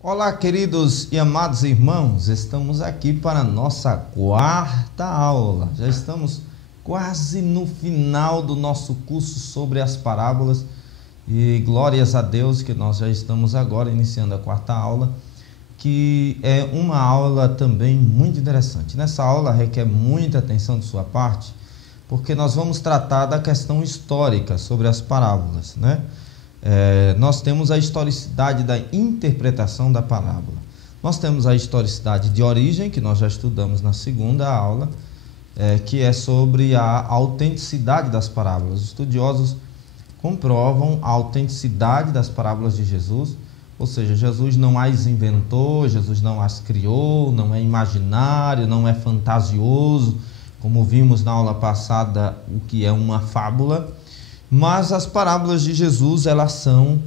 Olá, queridos e amados irmãos, estamos aqui para a nossa quarta aula. Já estamos quase no final do nosso curso sobre as parábolas e glórias a Deus que nós já estamos agora iniciando a quarta aula, que é uma aula também muito interessante. Nessa aula requer muita atenção de sua parte, porque nós vamos tratar da questão histórica sobre as parábolas, né? Nós temos a historicidade da interpretação da parábola. Nós temos a historicidade de origem, que nós já estudamos na segunda aula, que é sobre a autenticidade das parábolas. Os estudiosos comprovam a autenticidade das parábolas de Jesus, ou seja, Jesus não as inventou, Jesus não as criou, não é imaginário, não é fantasioso, como vimos na aula passada, o que é uma fábula. Mas as parábolas de Jesus, elas são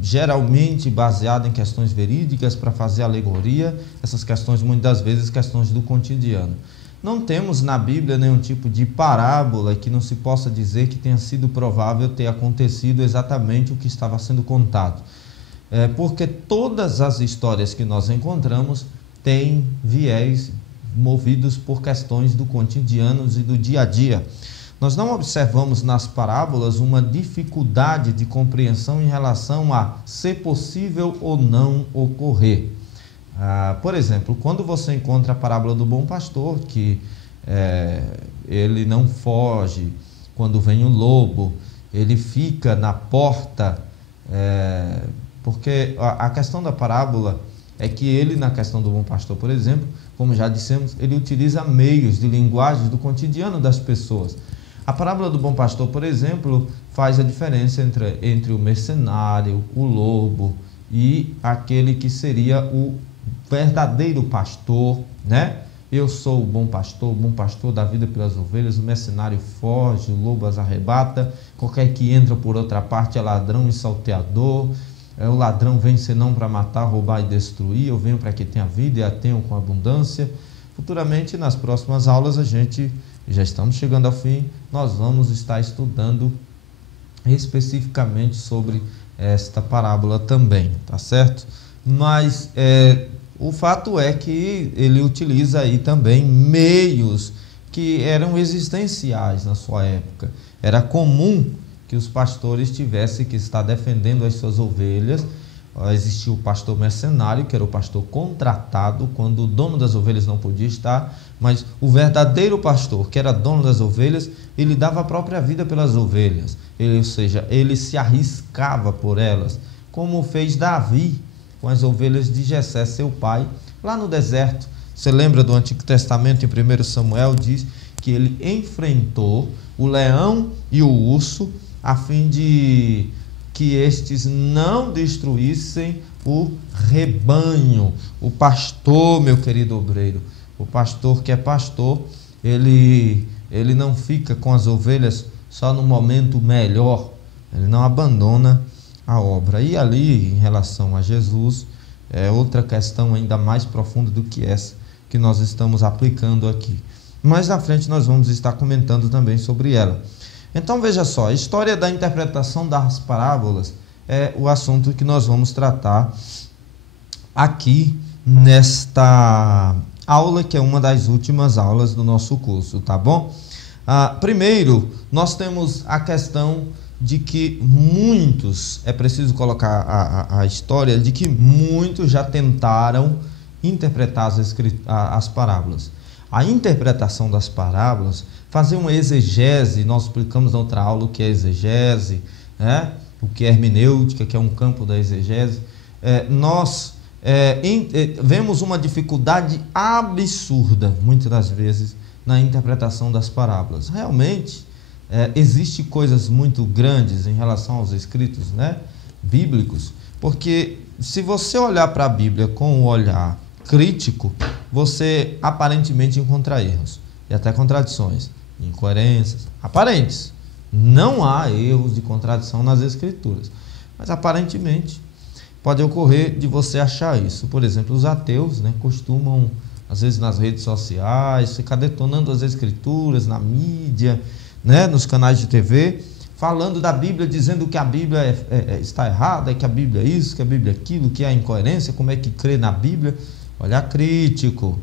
geralmente baseadas em questões verídicas para fazer alegoria, essas questões muitas vezes questões do cotidiano. Não temos na Bíblia nenhum tipo de parábola que não se possa dizer que tenha sido provável ter acontecido exatamente o que estava sendo contado. Porque todas as histórias que nós encontramos têm viés movidos por questões do cotidiano e do dia a dia. Nós não observamos nas parábolas uma dificuldade de compreensão em relação a ser possível ou não ocorrer. Por exemplo, quando você encontra a parábola do bom pastor, que ele não foge quando vem o lobo, ele fica na porta, porque a questão da parábola é que ele, na questão do bom pastor, por exemplo, como já dissemos, ele utiliza meios de linguagem do cotidiano das pessoas. A parábola do bom pastor, por exemplo, faz a diferença entre o mercenário, o lobo e aquele que seria o verdadeiro pastor, né? Eu sou o bom pastor dá vida pelas ovelhas, o mercenário foge, o lobo as arrebata, qualquer que entra por outra parte é ladrão e salteador, o ladrão vem senão para matar, roubar e destruir, eu venho para que tenha vida e a tenham com abundância. Futuramente, nas próximas aulas, já estamos chegando ao fim, nós vamos estar estudando especificamente sobre esta parábola também, tá certo? Mas o fato é que ele utiliza aí também meios que eram existenciais na sua época. Era comum que os pastores tivessem que estar defendendo as suas ovelhas. Existia o pastor mercenário, que era o pastor contratado, quando o dono das ovelhas não podia estar, mas o verdadeiro pastor, que era dono das ovelhas, ele dava a própria vida pelas ovelhas, ou seja, ele se arriscava por elas, como fez Davi com as ovelhas de Jessé, seu pai, lá no deserto. Você lembra do Antigo Testamento, em 1 Samuel, diz que ele enfrentou o leão e o urso, a fim de que estes não destruíssem o rebanho. O pastor, meu querido obreiro, o pastor que é pastor, ele não fica com as ovelhas só no momento melhor, ele não abandona a obra. E ali, em relação a Jesus, é outra questão ainda mais profunda do que essa que nós estamos aplicando aqui. Mais na frente nós vamos estar comentando também sobre ela. Então veja só, a história da interpretação das parábolas é o assunto que nós vamos tratar aqui nesta aula, que é uma das últimas aulas do nosso curso, tá bom? Primeiro, nós temos a questão de que muitos, é preciso colocar a história, de que muitos já tentaram interpretar as parábolas. A interpretação das parábolas, fazer uma exegese, nós explicamos na outra aula o que é exegese, né? O que é hermenêutica, que é um campo da exegese. Nós vemos uma dificuldade absurda, muitas das vezes, na interpretação das parábolas. Realmente, existem coisas muito grandes em relação aos escritos, né, bíblicos, porque se você olhar para a Bíblia com um olhar crítico, você aparentemente encontra erros e até contradições, incoerências aparentes. Não há erros de contradição nas escrituras, mas aparentemente pode ocorrer de você achar isso. Por exemplo, os ateus, né, costumam, às vezes nas redes sociais, ficar detonando as escrituras, na mídia, né, nos canais de TV, falando da Bíblia, dizendo que a Bíblia está errada, que a Bíblia é isso, que a Bíblia é aquilo, que há incoerência, como é que crê na Bíblia. Olha crítico,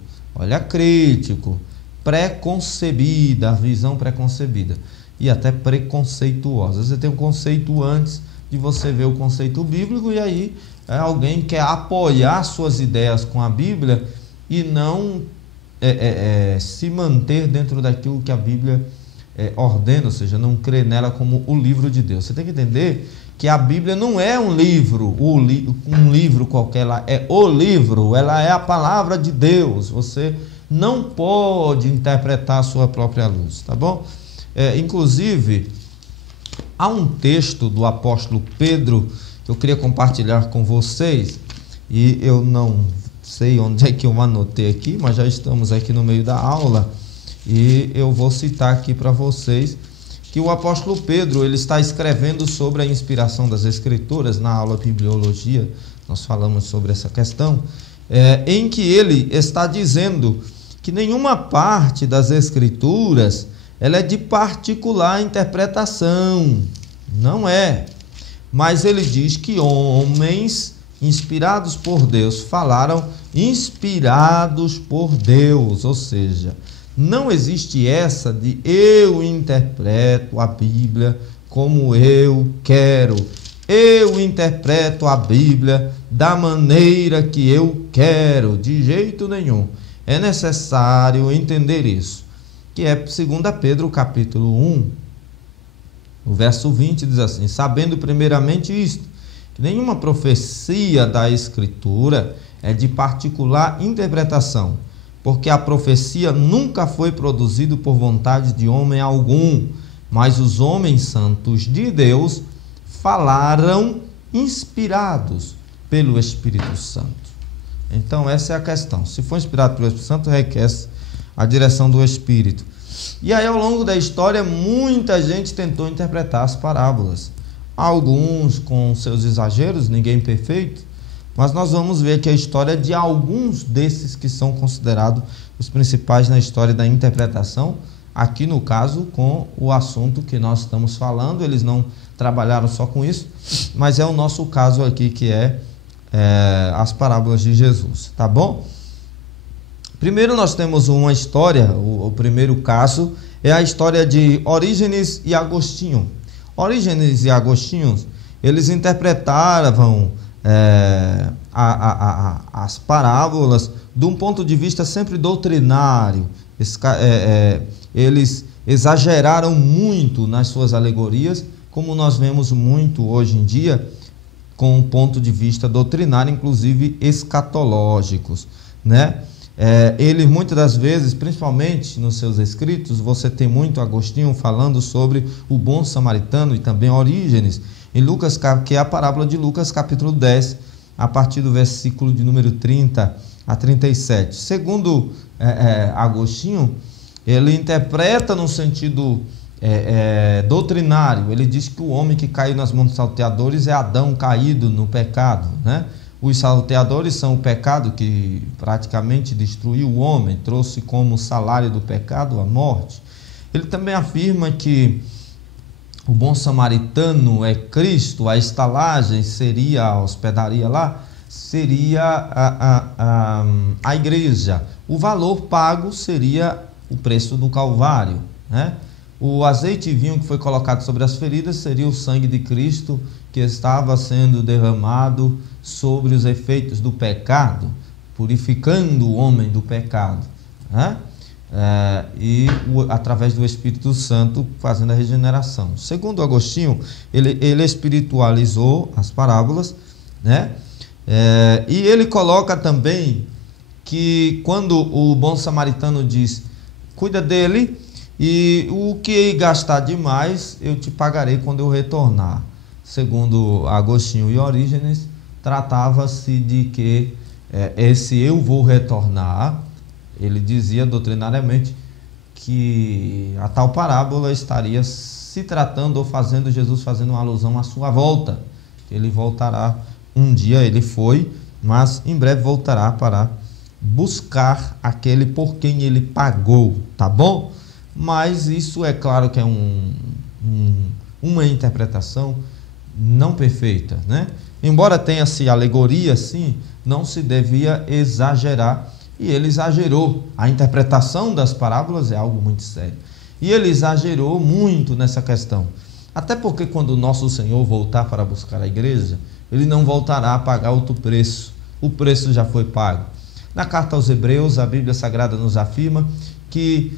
preconcebida, a visão preconcebida e até preconceituosa. Você tem um conceito antes de você ver o conceito bíblico, e aí alguém quer apoiar suas ideias com a Bíblia e não se manter dentro daquilo que a Bíblia ordena, ou seja, não crer nela como o livro de Deus. Você tem que entender que a Bíblia não é um livro, um livro qualquer, ela é o livro, ela é a palavra de Deus. Você não pode interpretar a sua própria luz, tá bom? Inclusive, há um texto do apóstolo Pedro que eu queria compartilhar com vocês, e eu não sei onde é que eu anotei aqui, mas já estamos aqui no meio da aula, e eu vou citar aqui para vocês que o apóstolo Pedro, ele está escrevendo sobre a inspiração das Escrituras. Na aula de Bibliologia nós falamos sobre essa questão, em que ele está dizendo que nenhuma parte das Escrituras ela é de particular interpretação, não é, mas ele diz que homens inspirados por Deus falaram inspirados por Deus, ou seja, não existe essa de eu interpreto a Bíblia como eu quero, eu interpreto a Bíblia da maneira que eu quero, de jeito nenhum. É necessário entender isso, que é 2 Pedro capítulo 1, o verso 20 diz assim: sabendo primeiramente isto, que nenhuma profecia da Escritura é de particular interpretação, porque a profecia nunca foi produzida por vontade de homem algum, mas os homens santos de Deus falaram inspirados pelo Espírito Santo. Então essa é a questão. Se for inspirado pelo Espírito Santo, requer a direção do Espírito. E aí, ao longo da história, muita gente tentou interpretar as parábolas. Alguns com seus exageros, ninguém perfeito, mas nós vamos ver aqui a história de alguns desses que são considerados os principais na história da interpretação, aqui no caso com o assunto que nós estamos falando. Eles não trabalharam só com isso, mas é o nosso caso aqui, que é as parábolas de Jesus, tá bom? Primeiro nós temos uma história, o primeiro caso é a história de Orígenes e Agostinho. Orígenes e Agostinho, eles interpretavam as parábolas de um ponto de vista sempre doutrinário. Eles exageraram muito nas suas alegorias, como nós vemos muito hoje em dia, com um ponto de vista doutrinário, inclusive escatológicos, né? Ele muitas das vezes, principalmente nos seus escritos, você tem muito Agostinho falando sobre o bom samaritano, e também Orígenes, em Lucas, que é a parábola de Lucas capítulo 10, a partir do versículo de número 30 a 37. Segundo Agostinho, ele interpreta no sentido doutrinário. Ele diz que o homem que caiu nas mãos dos salteadores é Adão caído no pecado, né? Os salteadores são o pecado que praticamente destruiu o homem, trouxe como salário do pecado a morte. Ele também afirma que o bom samaritano é Cristo, a estalagem seria, a hospedaria lá, seria a igreja. O valor pago seria o preço do Calvário, né? O azeite e vinho que foi colocado sobre as feridas seria o sangue de Cristo que estava sendo derramado sobre os efeitos do pecado, purificando o homem do pecado, né? Através do Espírito Santo fazendo a regeneração. Segundo Agostinho, ele espiritualizou as parábolas, né? E ele coloca também que quando o bom samaritano diz, cuida dele, e o que gastar demais eu te pagarei quando eu retornar. Segundo Agostinho e Orígenes, tratava-se de que esse eu vou retornar, ele dizia doutrinariamente que a tal parábola estaria se tratando ou fazendo Jesus fazendo uma alusão à sua volta. Ele voltará um dia, ele foi, mas em breve voltará para buscar aquele por quem ele pagou, tá bom? Mas isso é claro que é uma interpretação não perfeita, né? Embora tenha-se alegoria, sim, não se devia exagerar, e ele exagerou. A interpretação das parábolas é algo muito sério, e ele exagerou muito nessa questão, até porque quando o nosso Senhor voltar para buscar a igreja, ele não voltará a pagar outro preço, o preço já foi pago. Na carta aos Hebreus, a Bíblia Sagrada nos afirma que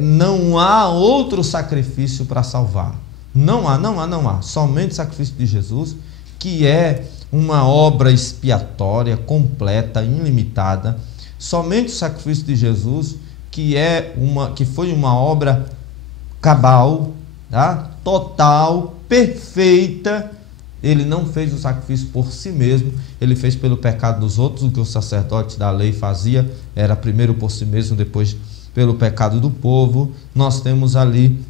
não há outro sacrifício para salvar. Não há. Somente o sacrifício de Jesus, que é uma obra expiatória, completa, ilimitada. Somente o sacrifício de Jesus, que foi uma obra cabal, tá? Total, perfeita. Ele não fez o sacrifício por si mesmo, ele fez pelo pecado dos outros. O que o sacerdote da lei fazia era primeiro por si mesmo, depois pelo pecado do povo. Nós temos ali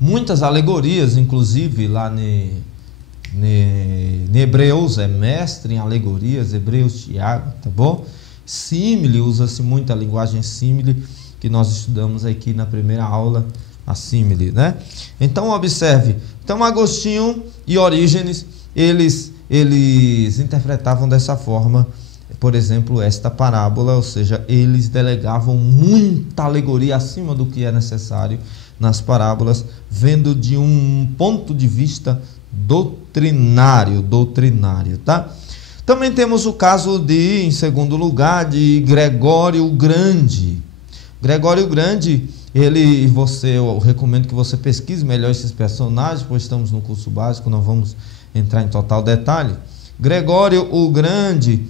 muitas alegorias, inclusive lá em Hebreus, é mestre em alegorias, Hebreus, Tiago, tá bom? Símile, usa-se muito a linguagem símile, que nós estudamos aqui na primeira aula, a símile, né? Então observe, então Agostinho e Orígenes, eles interpretavam dessa forma, por exemplo, esta parábola, ou seja, eles delegavam muita alegoria acima do que é necessário nas parábolas, vendo de um ponto de vista doutrinário, tá? Também temos o caso em segundo lugar, de Gregório o Grande. Gregório o Grande, eu recomendo que você pesquise melhor esses personagens, pois estamos no curso básico, não vamos entrar em total detalhe. Gregório o Grande,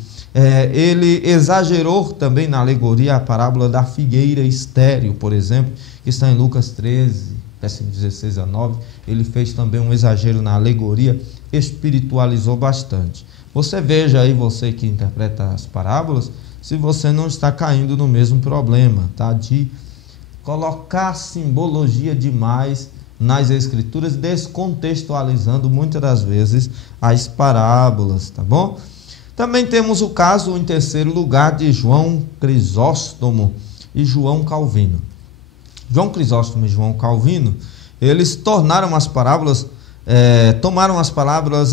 ele exagerou também na alegoria a parábola da figueira estéril, por exemplo, que está em Lucas 13, versículos 16 a 9. Ele fez também um exagero na alegoria, espiritualizou bastante. Você veja aí, você que interpreta as parábolas, se você não está caindo no mesmo problema, tá? De colocar simbologia demais nas escrituras, descontextualizando muitas das vezes as parábolas, tá bom? Também temos o caso, em terceiro lugar, de João Crisóstomo e João Calvino. João Crisóstomo e João Calvino, eles tomaram as parábolas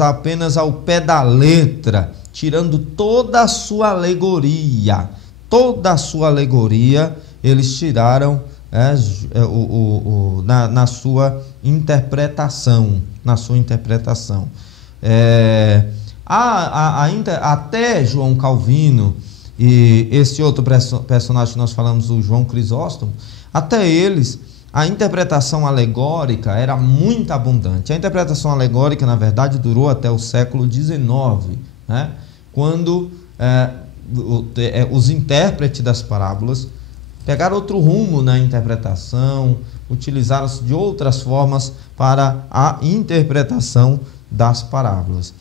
apenas ao pé da letra, tirando toda a sua alegoria. Toda a sua alegoria eles tiraram na sua interpretação. Até João Calvino e esse outro personagem que nós falamos, o João Crisóstomo, até eles, a interpretação alegórica era muito abundante. A interpretação alegórica, na verdade, durou até o século XIX, né? Quando os intérpretes das parábolas pegaram outro rumo na interpretação, utilizaram-se de outras formas para a interpretação das parábolas.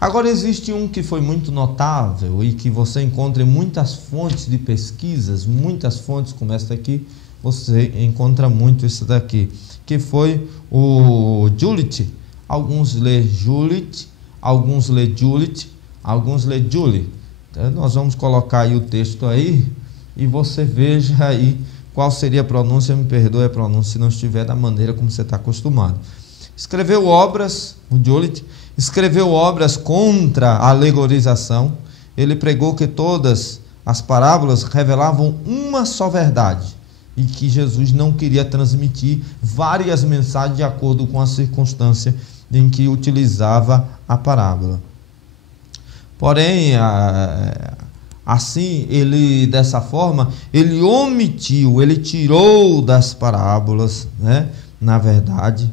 Agora, existe um que foi muito notável e que você encontra em muitas fontes de pesquisas, muitas fontes como esta aqui, você encontra muito isso daqui, que foi o Juliet. Alguns lê Juliet, alguns lê Juliet, alguns lê Julie. Então, nós vamos colocar aí o texto aí e você veja aí qual seria a pronúncia. Me perdoe a pronúncia se não estiver da maneira como você está acostumado. Escreveu obras, o Juliet escreveu obras contra a alegorização. Ele pregou que todas as parábolas revelavam uma só verdade e que Jesus não queria transmitir várias mensagens de acordo com a circunstância em que utilizava a parábola. Porém, assim, dessa forma, ele omitiu, ele tirou das parábolas, né, na verdade,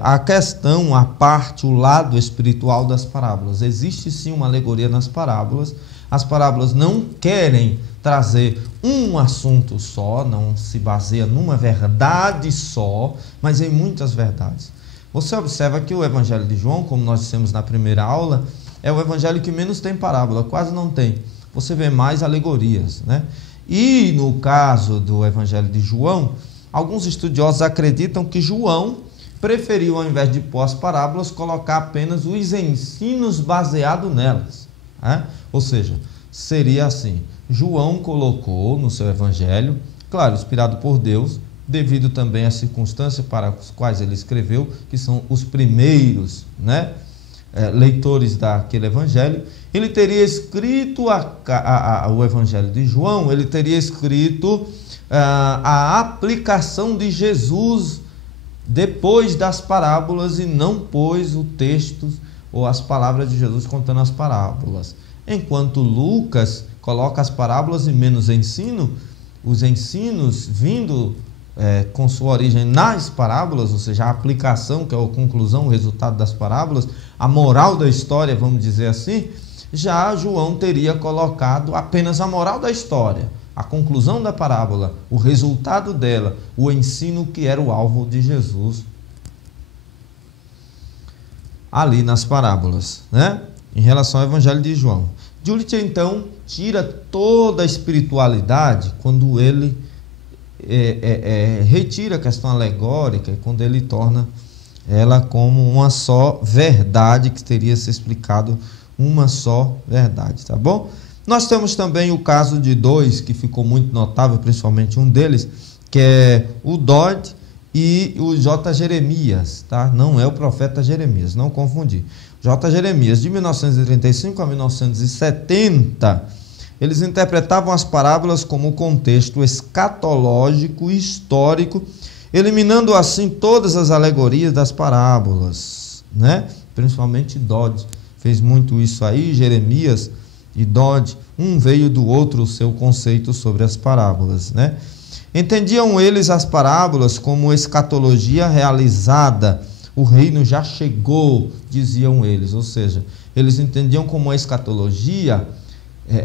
a questão, a parte, o lado espiritual das parábolas. Existe sim uma alegoria nas parábolas. As parábolas não querem trazer um assunto só, não se baseia numa verdade só, mas em muitas verdades. Você observa que o Evangelho de João, como nós dissemos na primeira aula, é o evangelho que menos tem parábola, quase não tem. Você vê mais alegorias, né? E no caso do Evangelho de João, alguns estudiosos acreditam que João preferiu, ao invés de pôr as parábolas, colocar apenas os ensinos baseados nelas, né? Ou seja, seria assim: João colocou no seu evangelho, claro, inspirado por Deus, devido também às circunstâncias para as quais ele escreveu, que são os primeiros, né, leitores daquele evangelho. Ele teria escrito o evangelho de João, ele teria escrito a aplicação de Jesus depois das parábolas e não pôs o texto ou as palavras de Jesus contando as parábolas. Enquanto Lucas coloca as parábolas e menos ensino, os ensinos vindo com sua origem nas parábolas, ou seja, a aplicação, que é a conclusão, o resultado das parábolas, a moral da história, vamos dizer assim. Já João teria colocado apenas a moral da história, a conclusão da parábola, o resultado dela, o ensino que era o alvo de Jesus ali nas parábolas, né? Em relação ao evangelho de João. Judith, então, tira toda a espiritualidade quando ele retira a questão alegórica, quando ele torna ela como uma só verdade, que teria se explicado uma só verdade, tá bom? Nós temos também o caso de dois que ficou muito notável, principalmente um deles, que é o Dodd e o J. Jeremias, tá? Não é o profeta Jeremias, não confundir. J. Jeremias, de 1935 a 1970, eles interpretavam as parábolas como contexto escatológico e histórico, eliminando assim todas as alegorias das parábolas, né? Principalmente Dodd fez muito isso aí, Jeremias e Dodd, um veio do outro o seu conceito sobre as parábolas, né? Entendiam eles as parábolas como escatologia realizada, o reino já chegou, diziam eles, ou seja, eles entendiam como a escatologia,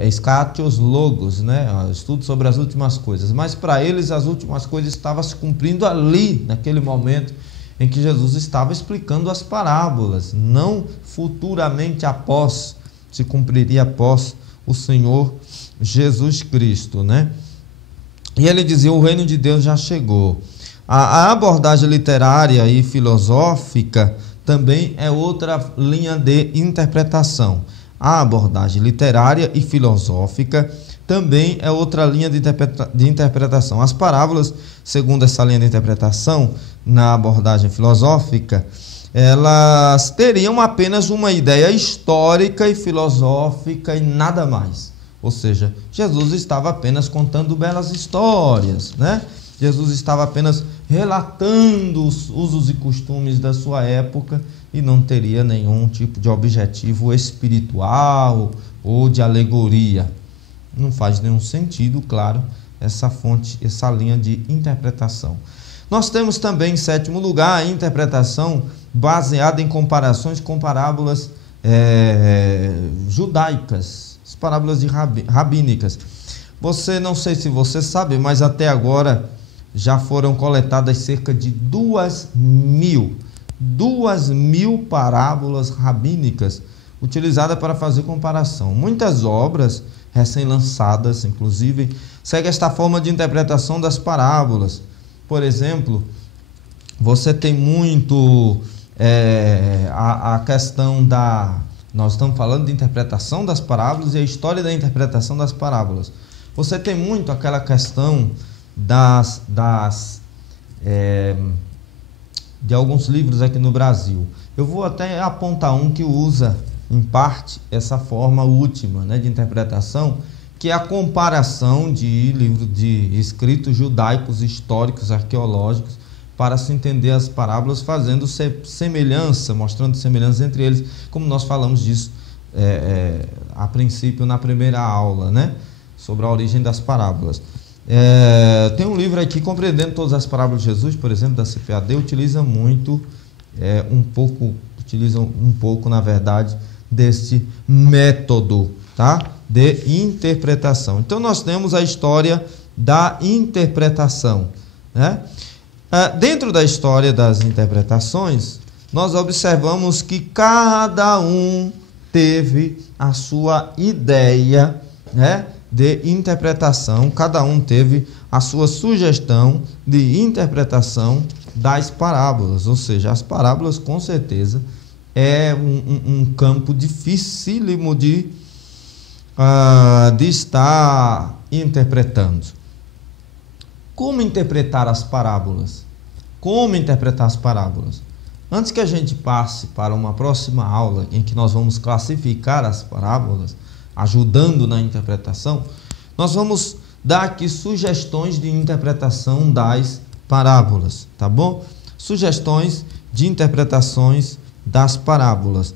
escatios logos, né? Estudo sobre as últimas coisas, mas para eles as últimas coisas estavam se cumprindo ali, naquele momento em que Jesus estava explicando as parábolas, não futuramente após, se cumpriria após o Senhor Jesus Cristo, né? E ele dizia, o reino de Deus já chegou. A abordagem literária e filosófica também é outra linha de interpretação. A abordagem literária e filosófica também é outra linha de interpretação. As parábolas, segundo essa linha de interpretação, na abordagem filosófica, elas teriam apenas uma ideia histórica e filosófica e nada mais. Ou seja, Jesus estava apenas contando belas histórias, né? Jesus estava apenas relatando os usos e costumes da sua época e não teria nenhum tipo de objetivo espiritual ou de alegoria. Não faz nenhum sentido, claro, essa fonte, essa linha de interpretação. Nós temos também, em sétimo lugar, a interpretação baseada em comparações com parábolas judaicas, as parábolas rabínicas. Não sei se você sabe, mas até agora já foram coletadas cerca de 2.000 parábolas rabínicas utilizadas para fazer comparação. Muitas obras recém-lançadas, inclusive, seguem esta forma de interpretação das parábolas. Por exemplo, você tem muito a questão da... Nós estamos falando de interpretação das parábolas e a história da interpretação das parábolas. Você tem muito aquela questão de alguns livros aqui no Brasil. Eu vou até apontar um que usa, em parte, essa forma última, né, de interpretação, que é a comparação de livros de escritos judaicos, históricos, arqueológicos, para se entender as parábolas, fazendo semelhança, mostrando semelhança entre eles, como nós falamos disso a princípio na primeira aula, né, sobre a origem das parábolas. Tem um livro aqui, Compreendendo Todas as Parábolas de Jesus, por exemplo, da CPAD, utiliza um pouco, na verdade, deste método, tá, de interpretação. Então, nós temos a história da interpretação, né? Dentro da história das interpretações, nós observamos que cada um teve a sua ideia, né, de interpretação, cada um teve a sua sugestão de interpretação das parábolas, ou seja, as parábolas com certeza é um campo dificílimo de estar interpretando. Como interpretar as parábolas? Como interpretar as parábolas? Antes que a gente passe para uma próxima aula em que nós vamos classificar as parábolas, ajudando na interpretação, nós vamos dar aqui sugestões de interpretação das parábolas, tá bom? Sugestões de interpretações das parábolas.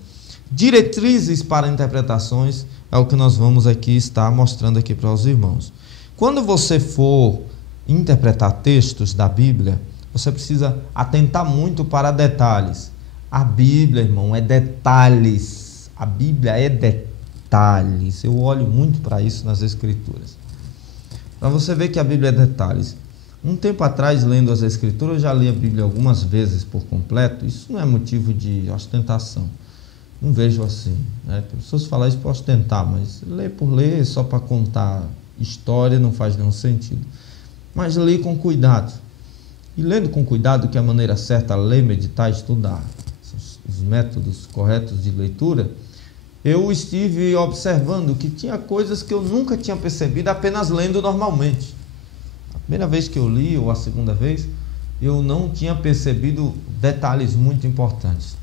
Diretrizes para interpretações é o que nós vamos aqui estar mostrando aqui para os irmãos. Quando você for interpretar textos da Bíblia, você precisa atentar muito para detalhes. A Bíblia, irmão, é detalhes. A Bíblia é detalhes. Eu olho muito para isso nas Escrituras. Para você ver que a Bíblia é detalhes. Um tempo atrás, lendo as Escrituras, eu já li a Bíblia algumas vezes por completo. Isso não é motivo de ostentação. Não vejo assim, né? As pessoas falam isso para ostentar, mas ler por ler, só para contar história, não faz nenhum sentido. Mas ler com cuidado. E lendo com cuidado, que é a maneira certa, ler, meditar, estudar os métodos corretos de leitura, eu estive observando que tinha coisas que eu nunca tinha percebido apenas lendo normalmente. A primeira vez que eu li, ou a segunda vez, eu não tinha percebido detalhes muito importantes.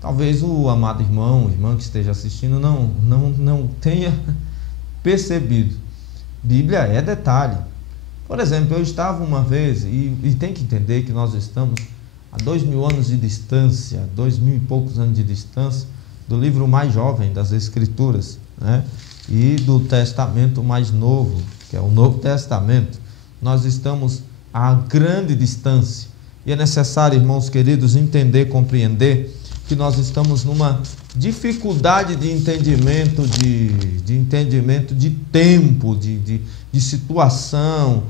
Talvez o amado irmão, irmã que esteja assistindo, não tenha percebido. Bíblia é detalhe. Por exemplo, eu estava uma vez, e tem que entender que nós estamos a 2000 anos de distância, 2000 e poucos anos de distância, do livro mais jovem das Escrituras, né? E do Testamento mais novo, que é o Novo Testamento. Nós estamos a grande distância. E é necessário, irmãos queridos, entender, compreender que nós estamos numa dificuldade de entendimento, de entendimento de tempo, de situação.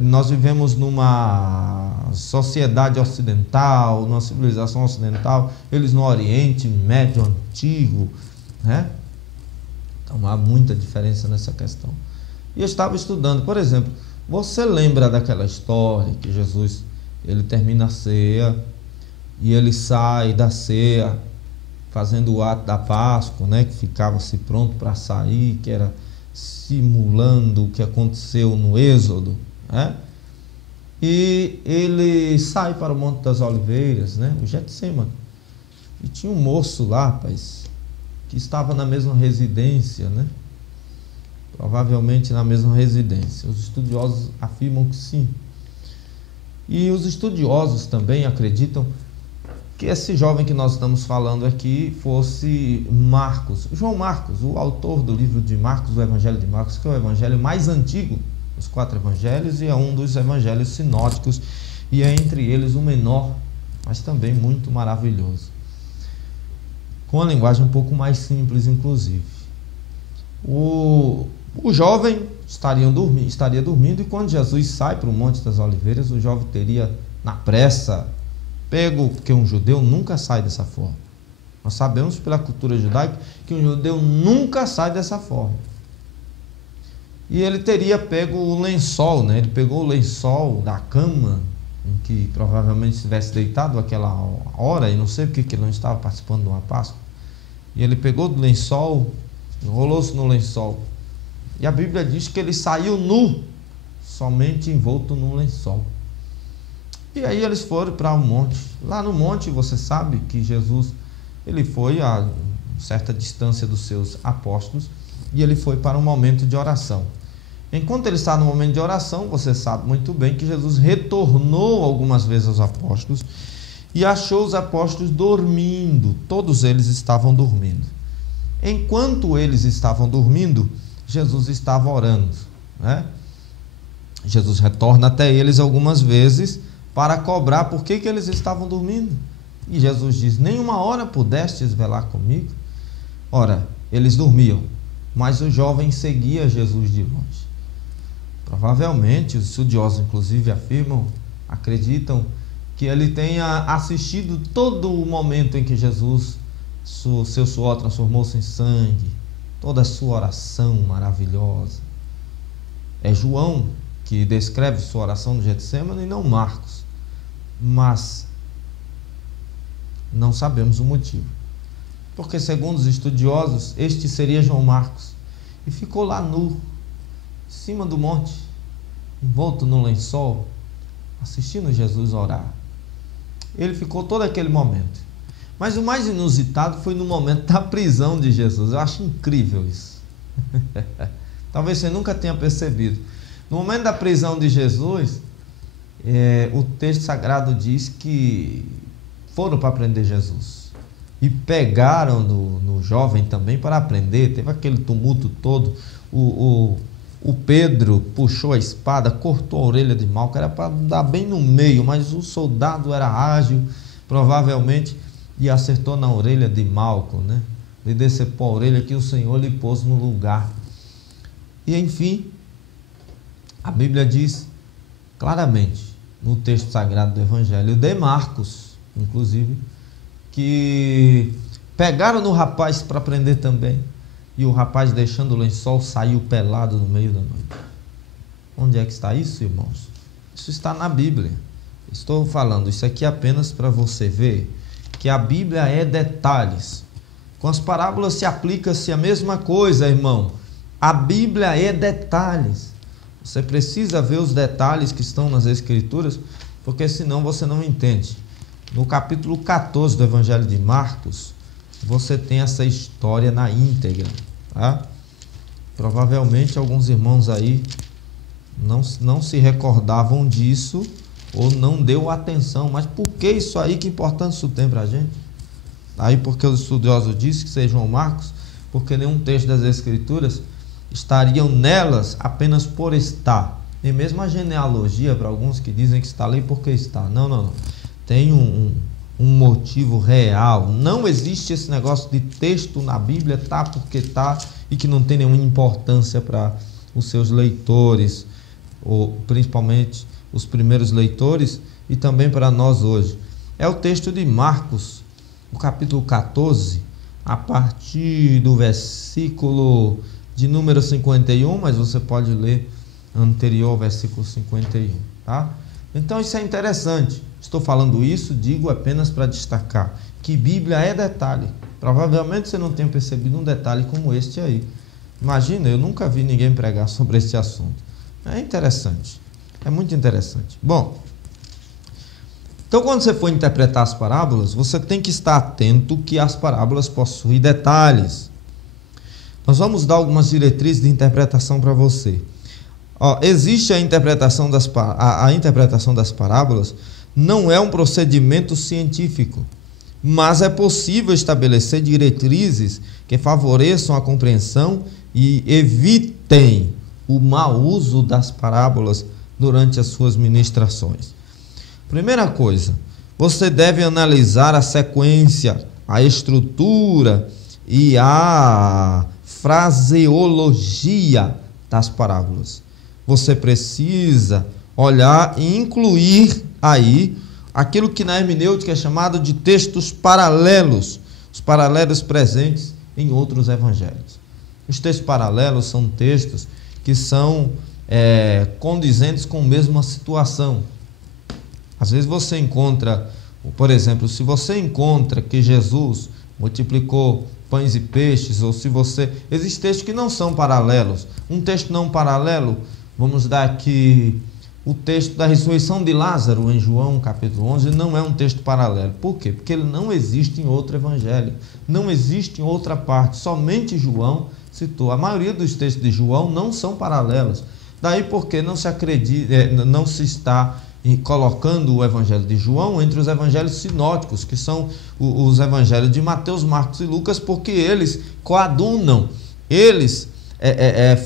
Nós vivemos numa sociedade ocidental, numa civilização ocidental, eles no Oriente Médio Antigo, né? Então há muita diferença nessa questão. E eu estava estudando, por exemplo, você lembra daquela história que Jesus, ele termina a ceia e ele sai da ceia fazendo o ato da Páscoa, né? Que ficava-se pronto para sair, que era simulando o que aconteceu no Êxodo, né? E ele sai para o Monte das Oliveiras, né? O Getsêmani. E tinha um moço lá, rapaz, que estava na mesma residência, né? Provavelmente na mesma residência. Os estudiosos afirmam que sim. E os estudiosos também acreditam que esse jovem que nós estamos falando aqui fosse Marcos. João Marcos, o autor do livro de Marcos, o Evangelho de Marcos, que é o evangelho mais antigo dos 4 evangelhos e é um dos evangelhos sinóticos, e é entre eles o menor, mas também muito maravilhoso. Com a linguagem um pouco mais simples, inclusive. O jovem estaria dormindo, e quando Jesus sai para o Monte das Oliveiras, o jovem teria, na pressa, pego, porque um judeu nunca sai dessa forma. Nós sabemos pela cultura judaica que um judeu nunca sai dessa forma. E ele teria pego o lençol, né? Ele pegou o lençol da cama, em que provavelmente estivesse deitado aquela hora, e não sei porque ele não estava participando de uma Páscoa. E ele pegou do lençol, enrolou-se no lençol. E a Bíblia diz que ele saiu nu, somente envolto num lençol. E aí eles foram para o monte. Lá no monte, você sabe que Jesus, ele foi a certa distância dos seus apóstolos, e ele foi para um momento de oração. Enquanto ele está no momento de oração, você sabe muito bem que Jesus retornou algumas vezes aos apóstolos e achou os apóstolos dormindo. Todos eles estavam dormindo. Enquanto eles estavam dormindo, Jesus estava orando, né? Jesus retorna até eles algumas vezes para cobrar por que eles estavam dormindo. E Jesus diz: nenhuma hora pudestes velar comigo? Ora, eles dormiam, mas o jovem seguia Jesus de longe. Provavelmente, os estudiosos inclusive acreditam que ele tenha assistido todo o momento em que Jesus, seu suor transformou-se em sangue, toda a sua oração maravilhosa. É João que descreve sua oração no Getsêmani e não Marcos. Mas não sabemos o motivo. Porque, segundo os estudiosos, este seria João Marcos. E ficou lá nu, em cima do monte, envolto no lençol, assistindo Jesus orar. Ele ficou todo aquele momento. Mas o mais inusitado foi no momento da prisão de Jesus. Eu acho incrível isso. Talvez você nunca tenha percebido. No momento da prisão de Jesus, o texto sagrado diz que foram para prender Jesus. E pegaram no jovem também para prender. Teve aquele tumulto todo. O Pedro puxou a espada, cortou a orelha de Malco, era para dar bem no meio, mas o soldado era ágil, provavelmente, e acertou na orelha de Malco, né? Lhe decepou a orelha que o Senhor lhe pôs no lugar. E enfim, a Bíblia diz claramente, no texto sagrado do Evangelho de Marcos, inclusive, que pegaram no rapaz para prender também. E o rapaz, deixando o lençol, saiu pelado no meio da noite. Onde é que está isso, irmãos? Isso está na Bíblia. Estou falando isso aqui apenas para você ver que a Bíblia é detalhes. Com as parábolas se aplica-se a mesma coisa, irmão. A Bíblia é detalhes. Você precisa ver os detalhes que estão nas Escrituras, porque senão você não entende. No capítulo 14 do Evangelho de Marcos, você tem essa história na íntegra, tá? Provavelmente alguns irmãos aí não se recordavam disso ou não deu atenção. Mas por que isso aí? Que importância isso tem para a gente? Aí porque os estudiosos dizem que seja João Marcos, porque nenhum texto das Escrituras estariam nelas apenas por estar. E mesmo a genealogia, para alguns que dizem que está ali porque está. Não. Tem um motivo real. Não existe esse negócio de texto na Bíblia, tá porque tá, e que não tem nenhuma importância para os seus leitores, ou principalmente os primeiros leitores, e também para nós hoje. É o texto de Marcos, o capítulo 14, a partir do versículo de número 51, mas você pode ler anterior ao versículo 51, tá? Então isso é interessante. Estou falando isso, digo apenas para destacar que Bíblia é detalhe. Provavelmente você não tenha percebido um detalhe como este aí. Imagina, eu nunca vi ninguém pregar sobre esse assunto. É interessante, é muito interessante. Bom, então quando você for interpretar as parábolas, você tem que estar atento que as parábolas possuem detalhes. Nós vamos dar algumas diretrizes de interpretação para você. Existe a interpretação das parábolas, não é um procedimento científico, mas é possível estabelecer diretrizes que favoreçam a compreensão e evitem o mau uso das parábolas durante as suas ministrações. Primeira coisa, você deve analisar a sequência, a estrutura e a fraseologia das parábolas. Você precisa olhar e incluir aí aquilo que na hermenêutica é chamado de textos paralelos, os paralelos presentes em outros evangelhos. Os textos paralelos são textos que são condizentes com a mesma situação. Às vezes você encontra, por exemplo, se você encontra que Jesus multiplicou pães e peixes, ou se você... Existem textos que não são paralelos. Um texto não paralelo, vamos dar aqui o texto da ressurreição de Lázaro, em João capítulo 11, não é um texto paralelo. Por quê? Porque ele não existe em outro evangelho, não existe em outra parte, somente João citou. A maioria dos textos de João não são paralelos. Daí porque não se acredita, não se está colocando o evangelho de João entre os evangelhos sinóticos, que são os evangelhos de Mateus, Marcos e Lucas, porque eles coadunam, eles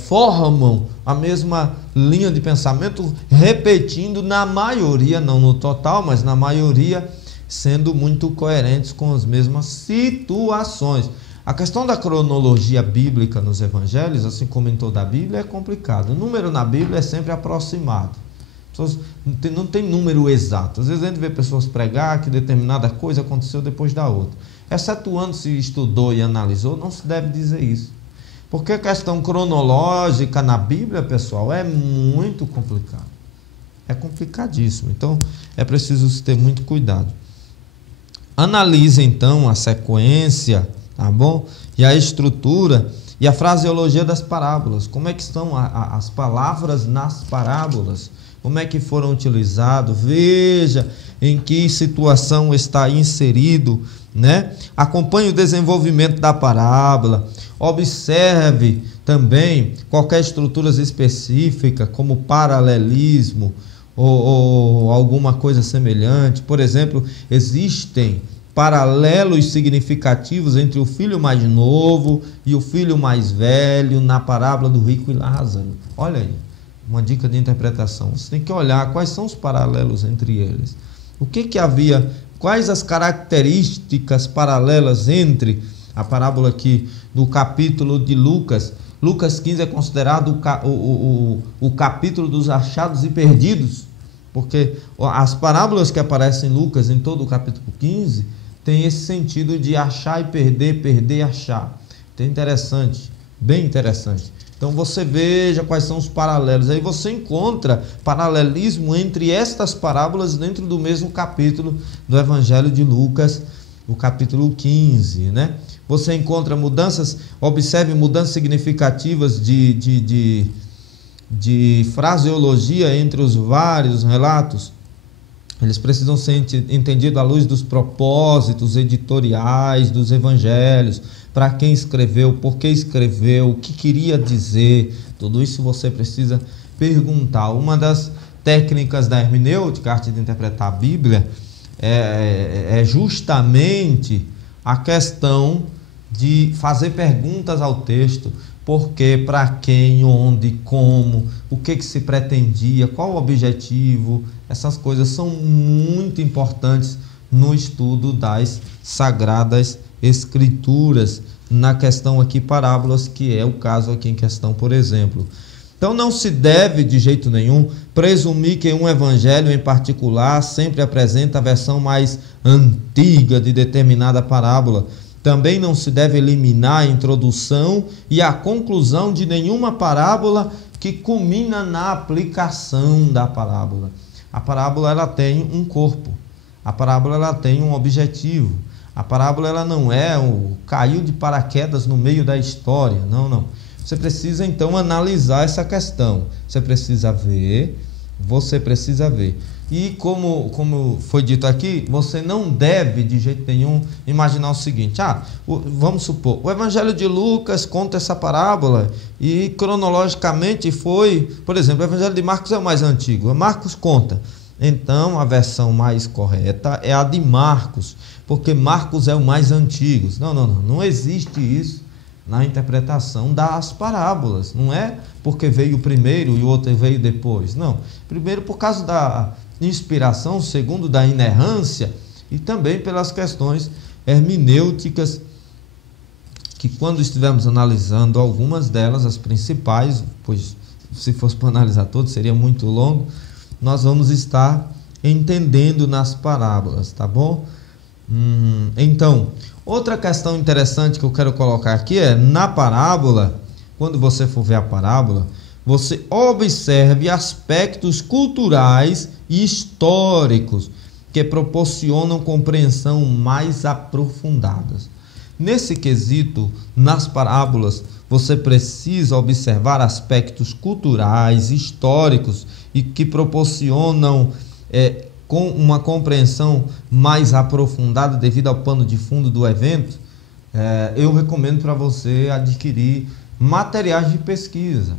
formam a mesma linha de pensamento, repetindo na maioria, não no total, mas na maioria, sendo muito coerentes com as mesmas situações. A questão da cronologia bíblica nos evangelhos, assim como em toda a Bíblia, é complicado. O número na Bíblia é sempre aproximado. Não tem número exato. Às vezes a gente vê pessoas pregar que determinada coisa aconteceu depois da outra. Excetuando se estudou e analisou, não se deve dizer isso. Porque a questão cronológica na Bíblia, pessoal, é muito complicado. É complicadíssimo. Então, é preciso ter muito cuidado. Analise, então, a sequência, tá bom? E a estrutura E a fraseologia das parábolas, como é que estão as palavras nas parábolas, como é que foram utilizados, veja em que situação está inserido, né? Acompanhe o desenvolvimento da parábola, observe também qualquer estrutura específica, como paralelismo ou alguma coisa semelhante. Por exemplo, existem paralelos significativos entre o filho mais novo e o filho mais velho na parábola do rico e Lázaro. Olha aí, uma dica de interpretação. Você tem que olhar quais são os paralelos entre eles. O que havia, quais as características paralelas entre a parábola aqui do capítulo de Lucas. Lucas 15 é considerado o capítulo dos achados e perdidos, porque as parábolas que aparecem em Lucas, em todo o capítulo 15, tem esse sentido de achar e perder, perder e achar. Então é interessante, bem interessante. Então você veja quais são os paralelos. Aí você encontra paralelismo entre estas parábolas dentro do mesmo capítulo do Evangelho de Lucas, o capítulo 15, né? Você encontra mudanças, observe mudanças significativas de fraseologia entre os vários relatos. Eles precisam ser entendidos à luz dos propósitos editoriais dos evangelhos, para quem escreveu, por que escreveu, o que queria dizer. Tudo isso você precisa perguntar. Uma das técnicas da hermenêutica, arte de interpretar a Bíblia, é justamente a questão de fazer perguntas ao texto. Por quê, para quem, onde, como, o que se pretendia, qual o objetivo. Essas coisas são muito importantes no estudo das Sagradas Escrituras, na questão aqui parábolas, que é o caso aqui em questão, por exemplo. Então não se deve de jeito nenhum presumir que um evangelho em particular sempre apresenta a versão mais antiga de determinada parábola. Também não se deve eliminar a introdução e a conclusão de nenhuma parábola que culmina na aplicação da parábola. A parábola ela tem um corpo, a parábola ela tem um objetivo. A parábola ela não é o caiu de paraquedas no meio da história, não. Você precisa então analisar essa questão, você precisa ver. E como foi dito aqui, você não deve de jeito nenhum imaginar o seguinte: vamos supor, o Evangelho de Lucas conta essa parábola e cronologicamente foi, por exemplo, o Evangelho de Marcos é o mais antigo, Marcos conta. Então a versão mais correta é a de Marcos, porque Marcos é o mais antigo. Não existe isso na interpretação das parábolas. Não é porque veio primeiro e o outro veio depois. Não. Primeiro por causa da inspiração, segundo da inerrância e também pelas questões hermenêuticas, que quando estivermos analisando algumas delas, as principais, pois se fosse para analisar todas seria muito longo, nós vamos estar entendendo nas parábolas, tá bom? Então, outra questão interessante que eu quero colocar aqui é, na parábola, quando você for ver a parábola, você observe aspectos culturais e históricos que proporcionam compreensão mais aprofundadas. Nesse quesito, nas parábolas, você precisa observar aspectos culturais, históricos e que proporcionam com uma compreensão mais aprofundada devido ao pano de fundo do evento. Eu recomendo para você adquirir materiais de pesquisa,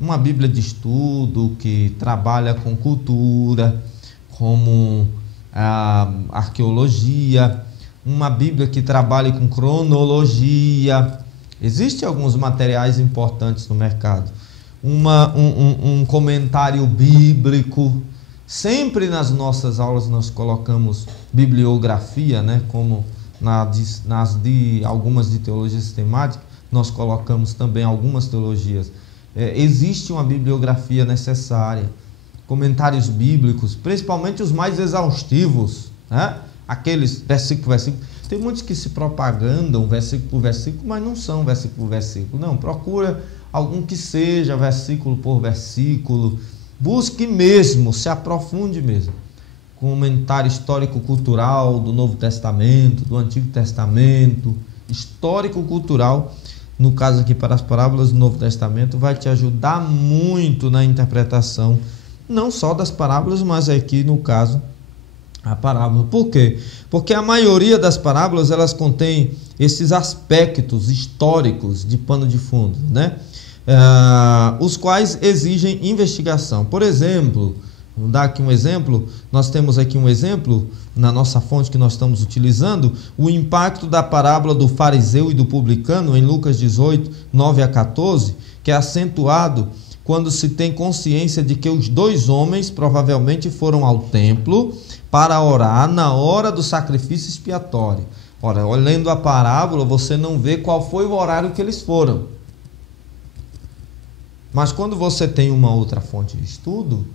uma Bíblia de estudo que trabalha com cultura, como a arqueologia, uma Bíblia que trabalhe com cronologia. Existem alguns materiais importantes no mercado. Um comentário bíblico. Sempre nas nossas aulas nós colocamos bibliografia, né? Como algumas de teologia sistemática, nós colocamos também algumas teologias. Existe uma bibliografia necessária, comentários bíblicos, principalmente os mais exaustivos, né? Aqueles versículo por versículo. Tem muitos que se propagandam versículo por versículo, mas não são versículo por versículo. Não, procura algum que seja versículo por versículo. Busque mesmo, se aprofunde mesmo. Comentário histórico-cultural do Novo Testamento, do Antigo Testamento, histórico-cultural no caso aqui para as parábolas do Novo Testamento, vai te ajudar muito na interpretação, não só das parábolas, mas aqui no caso a parábola. Por quê? Porque a maioria das parábolas elas contêm esses aspectos históricos de pano de fundo, né? Os quais exigem investigação. Por exemplo, vamos dar aqui um exemplo, nós temos aqui um exemplo na nossa fonte que nós estamos utilizando, o impacto da parábola do fariseu e do publicano em Lucas 18, 9 a 14, que é acentuado quando se tem consciência de que os dois homens provavelmente foram ao templo para orar na hora do sacrifício expiatório. Ora, olhando a parábola, você não vê qual foi o horário que eles foram. Mas quando você tem uma outra fonte de estudo,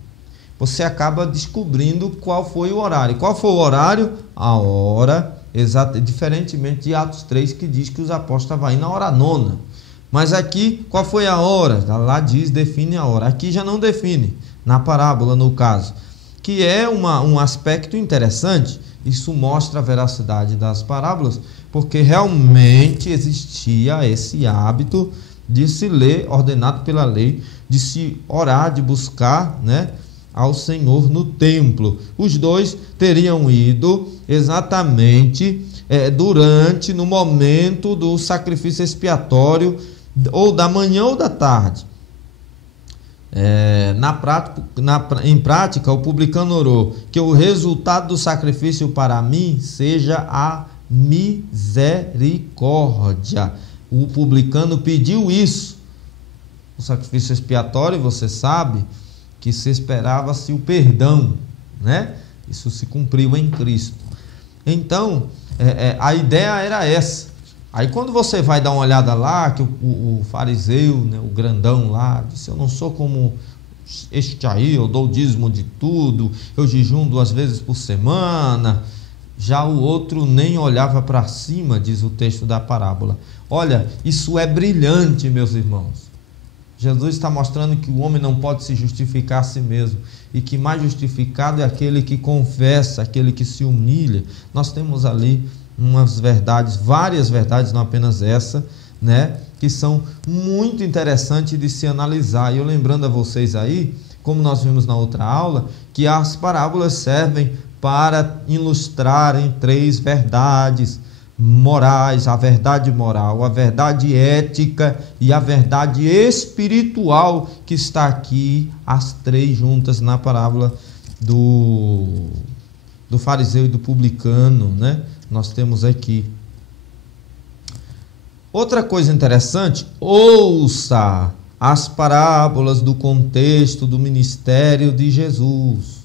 você acaba descobrindo qual foi o horário. Qual foi o horário? A hora, diferentemente de Atos 3, que diz que os apóstolos estavam aí na hora nona. Mas aqui, qual foi a hora? Lá diz, define a hora. Aqui já não define, na parábola no caso. Que é um aspecto interessante. Isso mostra a veracidade das parábolas, porque realmente existia esse hábito de se ler, ordenado pela lei, de se orar, de buscar, né, ao Senhor no templo. Os dois teriam ido exatamente no momento do sacrifício expiatório, ou da manhã ou da tarde. Em prática, o publicano orou que o resultado do sacrifício para mim seja a misericórdia. O publicano pediu isso. O sacrifício expiatório, você sabe, que se esperava-se o perdão, né? Isso se cumpriu em Cristo. Então, a ideia era essa. Aí quando você vai dar uma olhada lá, que o fariseu, né, o grandão lá, disse, eu não sou como este aí, eu dou o dízimo de tudo, eu jejum 2 vezes por semana. Já o outro nem olhava para cima, diz o texto da parábola. Olha, isso é brilhante, meus irmãos. Jesus está mostrando que o homem não pode se justificar a si mesmo, e que mais justificado é aquele que confessa, aquele que se humilha. Nós temos ali umas verdades, várias verdades, não apenas essa, né, que são muito interessantes de se analisar. E eu lembrando a vocês aí, como nós vimos na outra aula, que as parábolas servem para ilustrar em 3 verdades morais: a verdade moral, a verdade ética e a verdade espiritual, que está aqui, as 3 juntas na parábola do fariseu e do publicano, né? Nós temos aqui. Outra coisa interessante, ouça as parábolas do contexto do ministério de Jesus.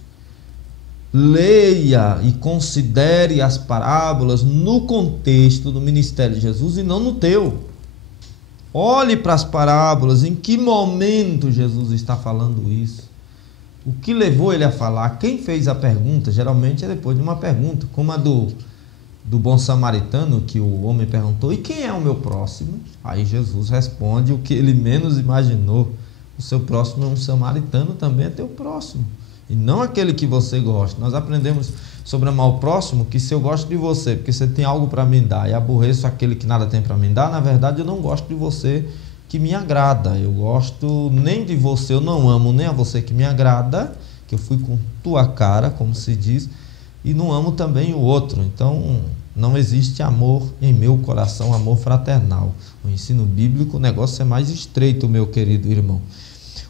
Leia e considere as parábolas no contexto do ministério de Jesus e não no teu. Olhe para as parábolas, em que momento Jesus está falando isso. O que levou ele a falar? Quem fez a pergunta? Geralmente é depois de uma pergunta, como a do bom samaritano, que o homem perguntou, e quem é o meu próximo? Aí Jesus responde o que ele menos imaginou: o seu próximo é um samaritano, também é teu próximo, e não aquele que você gosta. Nós aprendemos sobre amar o próximo, que se eu gosto de você porque você tem algo para me dar, e aborreço aquele que nada tem para me dar, na verdade eu não gosto de você que me agrada. Eu gosto nem de você, eu não amo nem a você que me agrada, que eu fui com tua cara, como se diz, e não amo também o outro. Então não existe amor em meu coração, amor fraternal. O ensino bíblico, o negócio é mais estreito, meu querido irmão.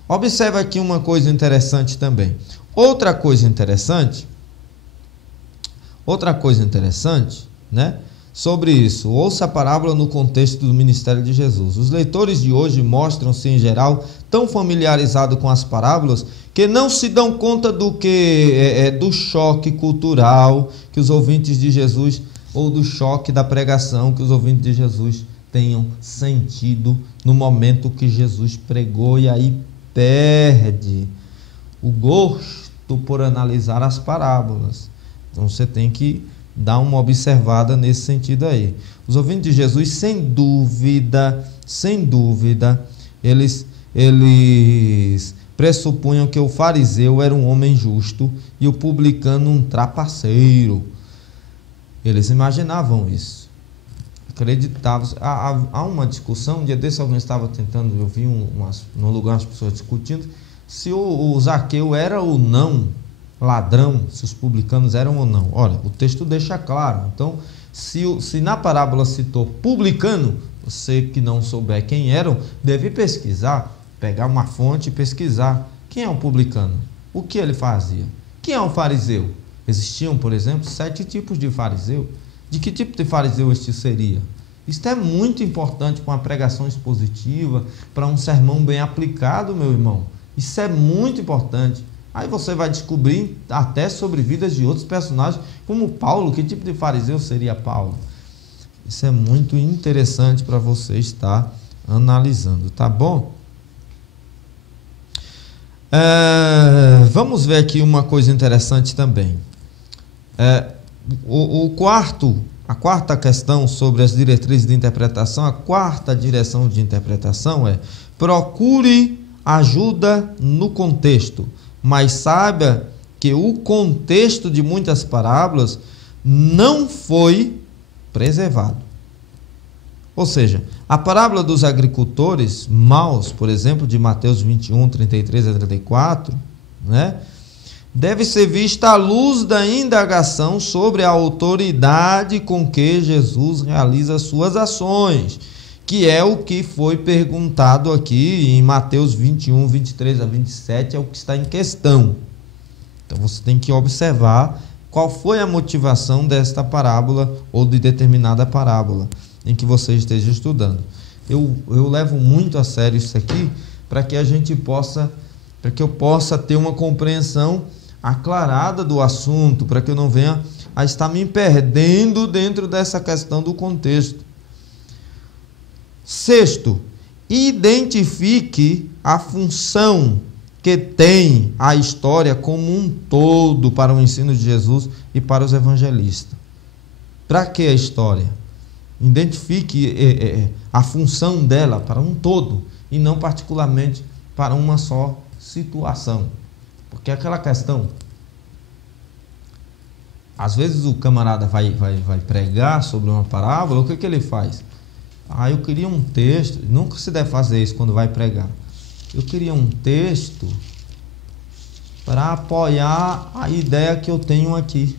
Observe aqui uma coisa interessante também. Outra coisa interessante, né, sobre isso. Ouça a parábola no contexto do ministério de Jesus. Os leitores de hoje mostram-se, em geral, tão familiarizados com as parábolas que não se dão conta do choque cultural que os ouvintes de Jesus, ou do choque da pregação que os ouvintes de Jesus tenham sentido no momento que Jesus pregou, e aí perde o gosto por analisar as parábolas. Então você tem que dar uma observada nesse sentido aí. Os ouvintes de Jesus, sem dúvida, eles pressupunham que o fariseu era um homem justo e o publicano um trapaceiro. Eles imaginavam isso. acreditavam. Há uma discussão, um dia desse alguém estava tentando, eu vi num lugar as pessoas discutindo se o Zaqueu era ou não ladrão, se os publicanos eram ou não. Olha, o texto deixa claro. Então, se na parábola citou publicano, você que não souber quem eram, deve pesquisar, pegar uma fonte e pesquisar. Quem é um publicano? O que ele fazia? Quem é um fariseu? Existiam, por exemplo, 7 tipos de fariseu. De que tipo de fariseu este seria? Isto é muito importante para uma pregação expositiva, para um sermão bem aplicado, meu irmão. Isso é muito importante. Aí você vai descobrir até sobre vidas de outros personagens, como Paulo. Que tipo de fariseu seria Paulo? Isso é muito interessante para você estar analisando, tá bom? Vamos ver aqui uma coisa interessante também. A quarta questão sobre as diretrizes de interpretação, a quarta direção de interpretação é: procure ajuda no contexto, mas saiba que o contexto de muitas parábolas não foi preservado. Ou seja, a parábola dos agricultores maus, por exemplo, de Mateus 21, 33 a 34, né, deve ser vista à luz da indagação sobre a autoridade com que Jesus realiza suas ações, que é o que foi perguntado aqui em Mateus 21, 23 a 27, é o que está em questão. Então você tem que observar qual foi a motivação desta parábola ou de determinada parábola em que você esteja estudando. Eu levo muito a sério isso aqui para que eu possa ter uma compreensão aclarada do assunto, para que eu não venha a estar me perdendo dentro dessa questão do contexto. Sexto, identifique a função que tem a história como um todo para o ensino de Jesus e para os evangelistas. Para que a história? Identifique a função dela para um todo e não particularmente para uma só situação. Porque aquela questão, às vezes o camarada vai pregar sobre uma parábola, o que ele faz? Eu queria um texto, nunca se deve fazer isso quando vai pregar. Eu queria um texto para apoiar a ideia que eu tenho aqui,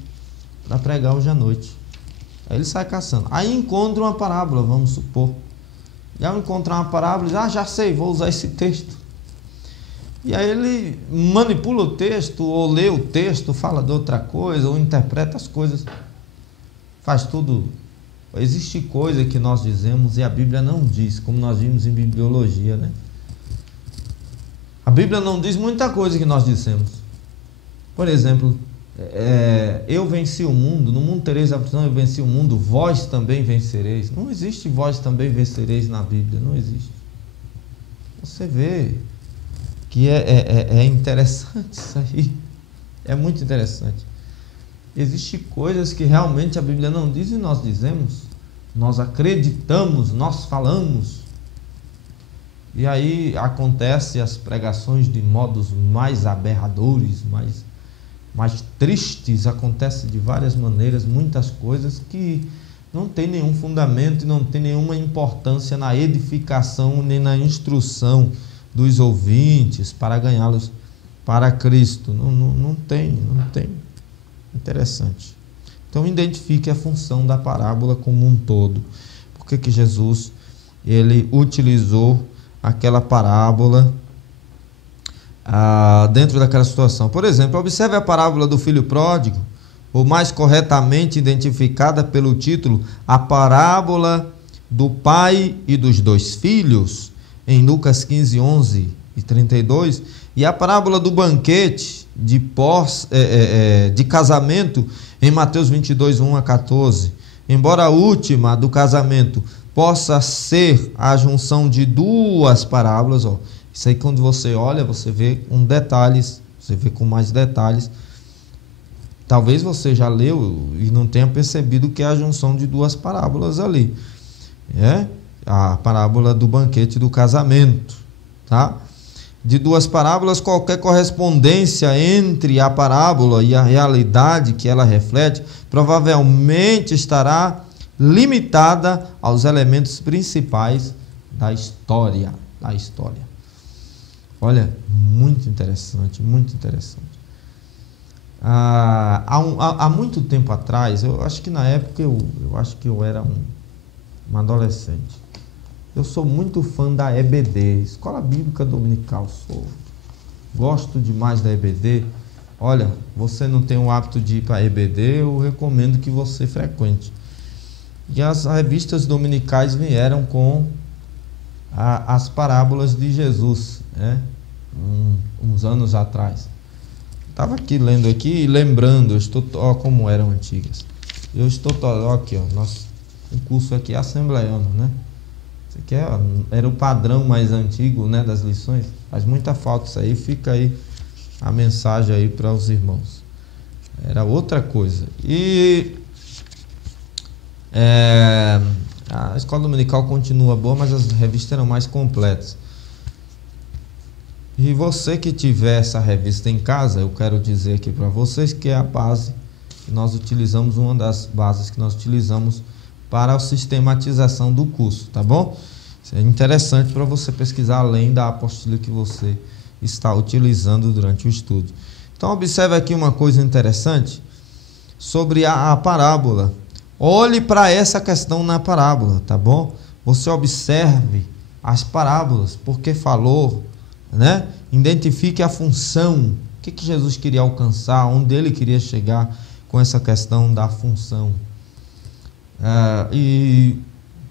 para pregar hoje à noite. Aí ele sai caçando. Aí encontra uma parábola, vamos supor. E ao encontrar uma parábola, diz, já sei, vou usar esse texto. E aí ele manipula o texto, ou lê o texto, fala de outra coisa, ou interpreta as coisas. Faz tudo. Existe coisa que nós dizemos e a Bíblia não diz, como nós vimos em bibliologia, né? A Bíblia não diz muita coisa que nós dissemos. Por exemplo, eu venci o mundo, no mundo tereis aflição, eu venci o mundo, vós também vencereis. Não existe vós também vencereis na Bíblia, não existe. Você vê que é interessante isso aí, é muito interessante. Existem coisas que realmente a Bíblia não diz e nós dizemos, nós acreditamos, nós falamos. E aí acontecem as pregações de modos mais aberradores, mais tristes, acontece de várias maneiras, muitas coisas que não tem nenhum fundamento e não tem nenhuma importância na edificação nem na instrução dos ouvintes para ganhá-los para Cristo. Não tem. Interessante. Então identifique a função da parábola como um todo. Por que Jesus ele utilizou aquela parábola dentro daquela situação? Por exemplo, observe a parábola do filho pródigo, ou mais corretamente identificada pelo título, a parábola do pai e dos 2 filhos, em Lucas 15, 11 e 32, e a parábola do banquete de casamento em Mateus 22, 1 a 14. Embora a última do casamento possa ser a junção de 2 parábolas, isso aí quando você olha, você vê com detalhes, você vê com mais detalhes. Talvez você já leu e não tenha percebido que é a junção de 2 parábolas ali. A parábola do banquete do casamento, tá? De 2 parábolas, qualquer correspondência entre a parábola e a realidade que ela reflete, provavelmente estará limitada aos elementos principais da história. Olha, muito interessante, muito interessante. Há muito tempo atrás, eu acho que na época eu acho que eu era um adolescente. Eu sou muito fã da EBD, Escola Bíblica Dominical. Gosto demais da EBD. Olha, você não tem o hábito de ir para a EBD, eu recomendo que você frequente. E as revistas dominicais vieram com as parábolas de Jesus, né? Uns anos atrás. Estava aqui lendo aqui e lembrando, como eram antigas. Eu estou aqui, o curso aqui é assembleiano, né? Isso aqui era o padrão mais antigo, né, das lições. Faz muita falta isso aí, fica aí a mensagem aí para os irmãos. Era outra coisa. E a escola dominical continua boa, mas as revistas eram mais completas. E você que tiver essa revista em casa, eu quero dizer aqui para vocês que é a base que nós utilizamos, uma das bases que nós utilizamos para a sistematização do curso, tá bom? Isso é interessante para você pesquisar além da apostila que você está utilizando durante o estudo. Então observe aqui uma coisa interessante sobre a parábola. Olhe para essa questão na parábola, tá bom? Você observe as parábolas, porque falou, né? Identifique a função, o que Jesus queria alcançar, onde ele queria chegar com essa questão da função. E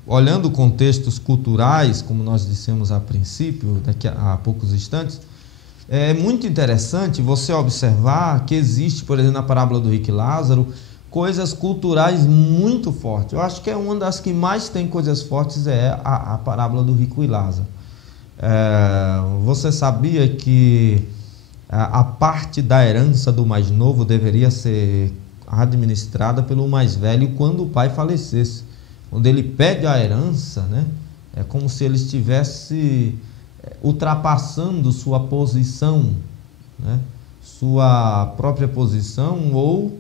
olhando contextos culturais, como nós dissemos a princípio, daqui a poucos instantes, é muito interessante você observar que existe, por exemplo, na parábola do rico e Lázaro, coisas culturais muito fortes. Eu acho que é uma das que mais tem coisas fortes a parábola do rico e Lázaro. Você sabia que a parte da herança do mais novo deveria ser administrada pelo mais velho quando o pai falecesse? Quando ele pede a herança, né, é como se ele estivesse ultrapassando sua posição, né, sua própria posição, ou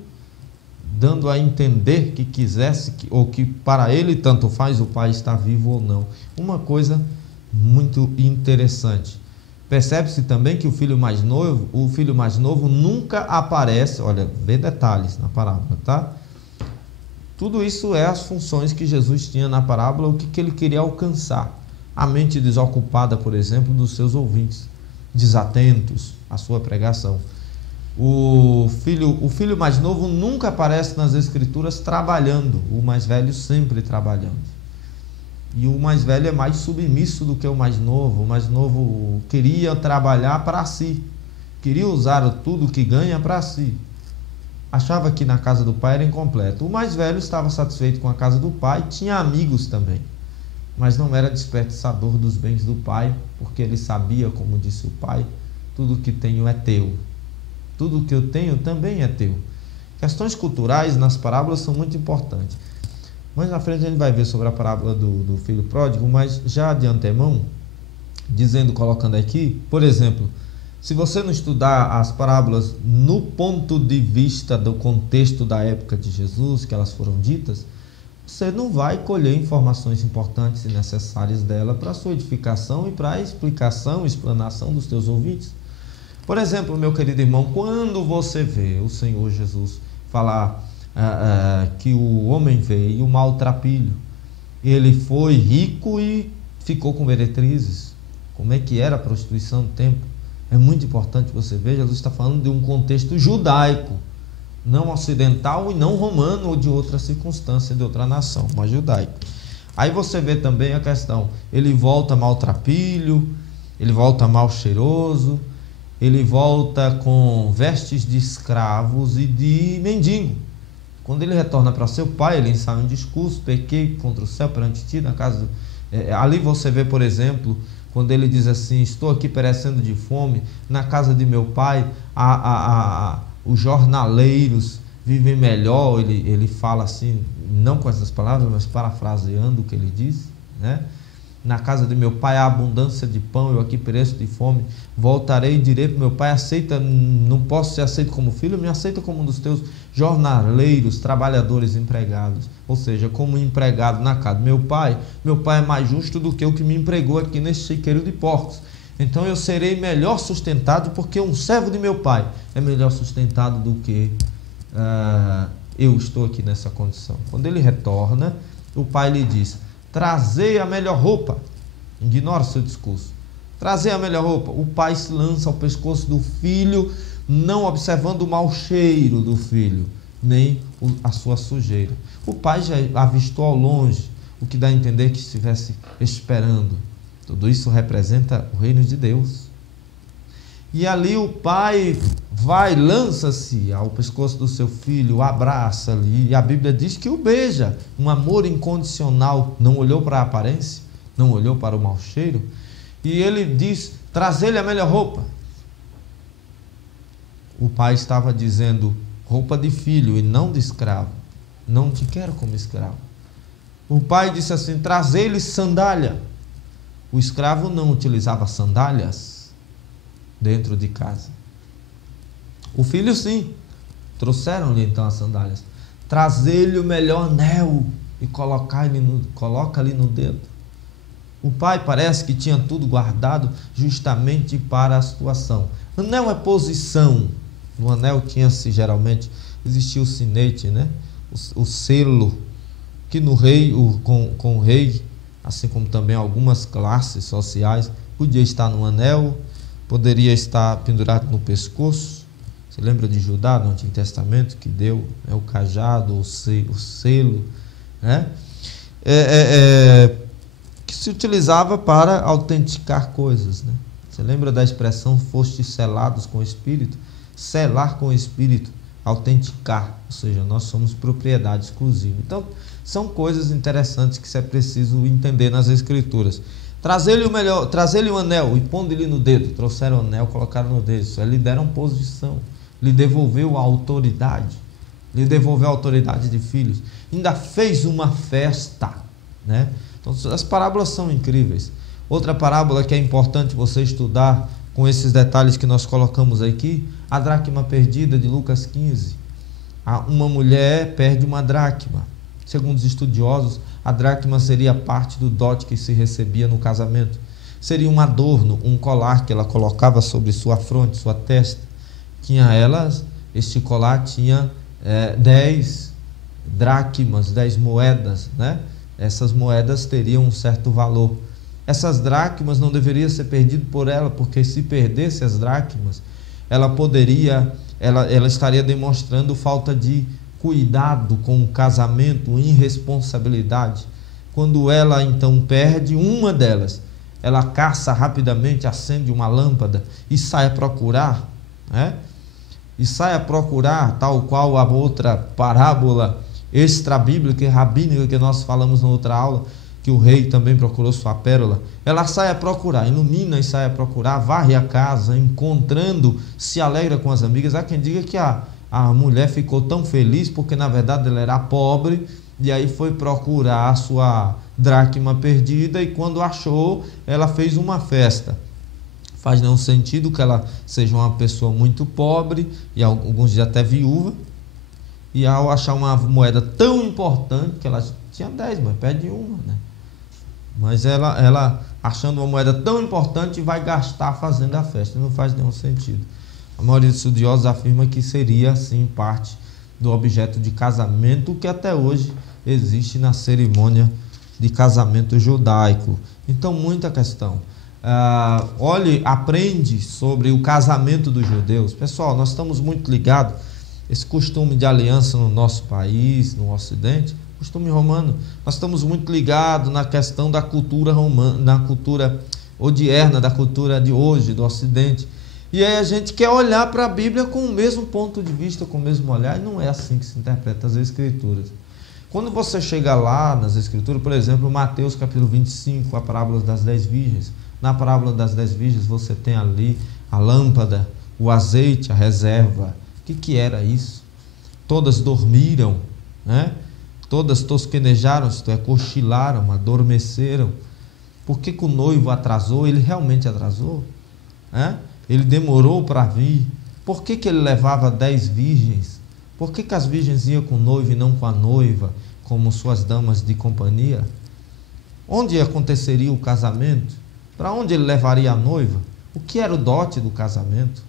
dando a entender que quisesse, ou que para ele tanto faz o pai estar vivo ou não. Uma coisa muito interessante. Percebe-se também que o filho mais novo nunca aparece. Olha, vê detalhes na parábola, tá? Tudo isso é as funções que Jesus tinha na parábola, o que ele queria alcançar. A mente desocupada, por exemplo, dos seus ouvintes, desatentos à sua pregação. O filho mais novo nunca aparece nas Escrituras trabalhando, o mais velho sempre trabalhando. E o mais velho é mais submisso do que o mais novo. O mais novo queria trabalhar para si, queria usar tudo que ganha para si. Achava que na casa do pai era incompleto. O mais velho estava satisfeito com a casa do pai, tinha amigos também, mas não era desperdiçador dos bens do pai, porque ele sabia, como disse o pai, tudo que tenho é teu. Tudo que eu tenho também é teu. Questões culturais nas parábolas são muito importantes. Mais na frente a gente vai ver sobre a parábola do filho pródigo, mas já de antemão, colocando aqui, por exemplo, se você não estudar as parábolas no ponto de vista do contexto da época de Jesus, que elas foram ditas, você não vai colher informações importantes e necessárias dela para a sua edificação e para a explanação dos teus ouvintes. Por exemplo, meu querido irmão, quando você vê o Senhor Jesus falar que o homem veio maltrapilho, ele foi rico e ficou com meretrizes, como é que era a prostituição no tempo? É muito importante você ver, Jesus está falando de um contexto judaico, não ocidental e não romano ou de outra circunstância, de outra nação, mas judaico. Aí você vê também a questão, ele volta maltrapilho, ele volta mal cheiroso, ele volta com vestes de escravos e de mendigo. Quando ele retorna para seu pai, ele ensaia um discurso: pequei contra o céu perante ti, na casa ali você vê, por exemplo, quando ele diz assim: estou aqui perecendo de fome, na casa de meu pai os jornaleiros vivem melhor. Ele fala assim, não com essas palavras, mas parafraseando o que ele diz, né? Na casa de meu pai há abundância de pão, eu aqui pereço de fome. Voltarei e direi para meu pai, aceita, não posso ser aceito como filho, me aceita como um dos teus jornaleiros, trabalhadores, empregados. Ou seja, como empregado na casa do meu pai é mais justo do que o que me empregou aqui nesse chiqueiro de porcos. Então eu serei melhor sustentado, porque um servo de meu pai é melhor sustentado do que eu estou aqui nessa condição. Quando ele retorna, o pai lhe diz: trazei a melhor roupa. Ignora o seu discurso. Trazei a melhor roupa. O pai se lança ao pescoço do filho, não observando o mau cheiro do filho, nem a sua sujeira. O pai já avistou ao longe, o que dá a entender que estivesse esperando. Tudo isso representa o reino de Deus. E ali o pai vai, lança-se ao pescoço do seu filho, o abraça ali, e a Bíblia diz que o beija, um amor incondicional, não olhou para a aparência, não olhou para o mau cheiro, e ele diz: trazei-lhe a melhor roupa. O pai estava dizendo: roupa de filho e não de escravo, não te quero como escravo. O pai disse assim: trazei-lhe sandália. O escravo não utilizava sandálias dentro de casa. O filho sim, trouxeram-lhe então as sandálias. Trazei-lhe o melhor anel e coloca-lhe no dedo. O pai parece que tinha tudo guardado justamente para a situação. Anel é posição. No anel tinha-se geralmente, existia o sinete, né? O selo, que no rei, com o rei, assim como também algumas classes sociais, podia estar no anel, poderia estar pendurado no pescoço. Você lembra de Judá no Antigo Testamento, que deu, né, o cajado, o selo, né? Que se utilizava para autenticar coisas, né? Você lembra da expressão foste selados com o Espírito? Selar com o Espírito, autenticar, ou seja, nós somos propriedade exclusiva. Então, são coisas interessantes que é preciso entender nas Escrituras. Trazer-lhe o melhor, trazer-lhe o anel e pondo-lhe no dedo. Trouxeram o anel, colocaram no dedo. Isso lhe deram posição, lhe devolveu a autoridade, lhe devolveu a autoridade de filhos. Ainda fez uma festa, né? Então, as parábolas são incríveis. Outra parábola que é importante você estudar, com esses detalhes que nós colocamos aqui, a dracma perdida de Lucas 15. Uma mulher perde uma dracma. Segundo os estudiosos, a dracma seria parte do dote que se recebia no casamento. Seria um adorno, um colar que ela colocava sobre sua fronte, sua testa. Este colar tinha 10 dracmas, 10 moedas, né? Essas moedas teriam um certo valor. Essas dracmas não deveriam ser perdidas por ela, porque se perdesse as dracmas, ela estaria demonstrando falta de cuidado com o casamento, irresponsabilidade. Quando ela então perde uma delas, ela caça rapidamente, acende uma lâmpada e sai a procurar, né? E sai a procurar, tal qual a outra parábola extra-bíblica e rabínica que nós falamos na outra aula, que o rei também procurou sua pérola. Ela sai a procurar, ilumina e sai a procurar, varre a casa, encontrando, se alegra com as amigas. Há quem diga que a mulher ficou tão feliz porque na verdade ela era pobre, e aí foi procurar a sua dracma perdida, e quando achou, ela fez uma festa. Faz nenhum sentido que ela seja uma pessoa muito pobre, e alguns dizem até viúva, e ao achar uma moeda tão importante, que ela tinha 10, mas perde uma, né? Mas ela achando uma moeda tão importante, vai gastar fazendo a festa. Não faz nenhum sentido. A maioria dos estudiosos afirma que seria assim parte do objeto de casamento, que até hoje existe na cerimônia de casamento judaico. Então, muita questão. Olhe, aprende sobre o casamento dos judeus. Pessoal, nós estamos muito ligados esse costume de aliança no nosso país, no Ocidente, costume romano. Nós estamos muito ligados na questão da cultura romana, na cultura odierna, da cultura de hoje, do Ocidente. E aí a gente quer olhar para a Bíblia com o mesmo ponto de vista, com o mesmo olhar, e não é assim que se interpreta as Escrituras. Quando você chega lá nas Escrituras, por exemplo, Mateus capítulo 25, a parábola das 10 virgens. Na parábola das 10 virgens você tem ali a lâmpada, o azeite, a reserva. O que era isso? Todas dormiram, né? Todas tosquenejaram, isto é, cochilaram, adormeceram. Por que que o noivo atrasou? Ele realmente atrasou? Ele demorou para vir? Por que que ele levava 10 virgens? Por que que as virgens iam com o noivo e não com a noiva, como suas damas de companhia? Onde aconteceria o casamento? Para onde ele levaria a noiva? O que era o dote do casamento?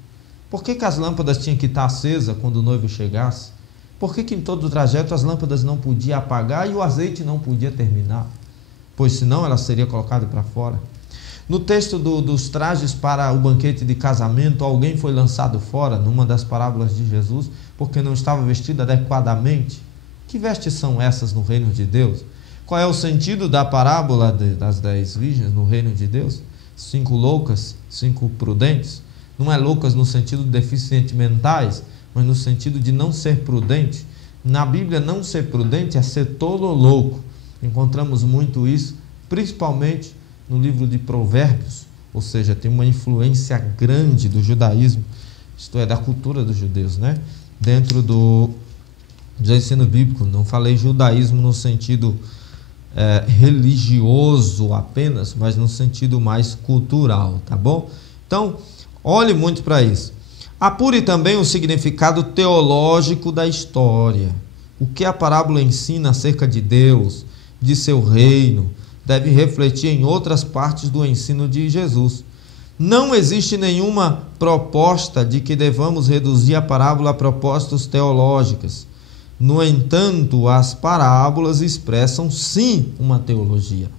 Por que que as lâmpadas tinham que estar acesas quando o noivo chegasse? Por que que em todo o trajeto as lâmpadas não podiam apagar e o azeite não podia terminar? Pois senão ela seria colocada para fora. No texto dos trajes para o banquete de casamento, alguém foi lançado fora, numa das parábolas de Jesus, porque não estava vestido adequadamente. Que vestes são essas no reino de Deus? Qual é o sentido da parábola das 10 virgens no reino de Deus? 5 loucas, 5 prudentes. Não é loucas no sentido de deficientes mentais, mas no sentido de não ser prudente. Na Bíblia, não ser prudente é ser tolo ou louco. Encontramos muito isso, principalmente no livro de Provérbios, ou seja, tem uma influência grande do judaísmo, isto é, da cultura dos judeus, dentro do ensino bíblico. Não falei judaísmo no sentido religioso apenas, mas no sentido mais cultural, tá bom? Então, olhe muito para isso. Apure também o significado teológico da história. O que a parábola ensina acerca de Deus, de seu reino, deve refletir em outras partes do ensino de Jesus. Não existe nenhuma proposta de que devamos reduzir a parábola a propósitos teológicos. No entanto, as parábolas expressam sim uma teologia.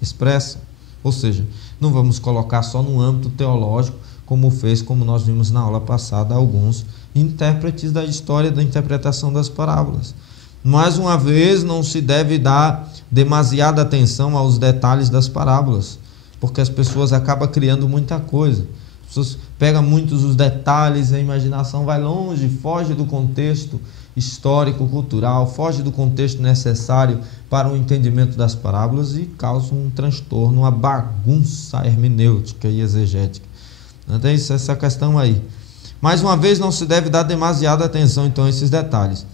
Expressam. Ou seja, não vamos colocar só no âmbito teológico, como nós vimos na aula passada, alguns intérpretes da história da interpretação das parábolas. Mais uma vez, não se deve dar demasiada atenção aos detalhes das parábolas, porque as pessoas acabam criando muita coisa. As pessoas pegam muitos os detalhes, a imaginação vai longe, foge do contexto histórico, cultural, foge do contexto necessário para o entendimento das parábolas e causa um transtorno, uma bagunça hermenêutica e exegética. Não tem essa questão aí. Mais uma vez, não se deve dar demasiada atenção então a esses detalhes.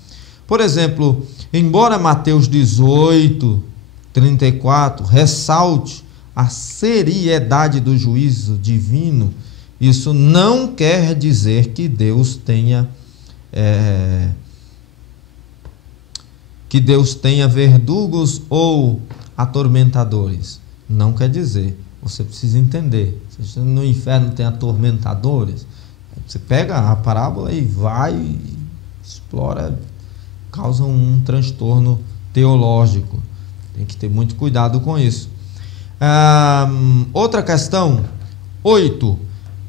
Por exemplo, embora Mateus 18, 34 ressalte a seriedade do juízo divino, isso não quer dizer que Deus tenha verdugos ou atormentadores. Não quer dizer. Você precisa entender. Se no inferno tem atormentadores, você pega a parábola e vai, explora, causa um transtorno teológico. Tem que ter muito cuidado com isso. Outra questão, 8.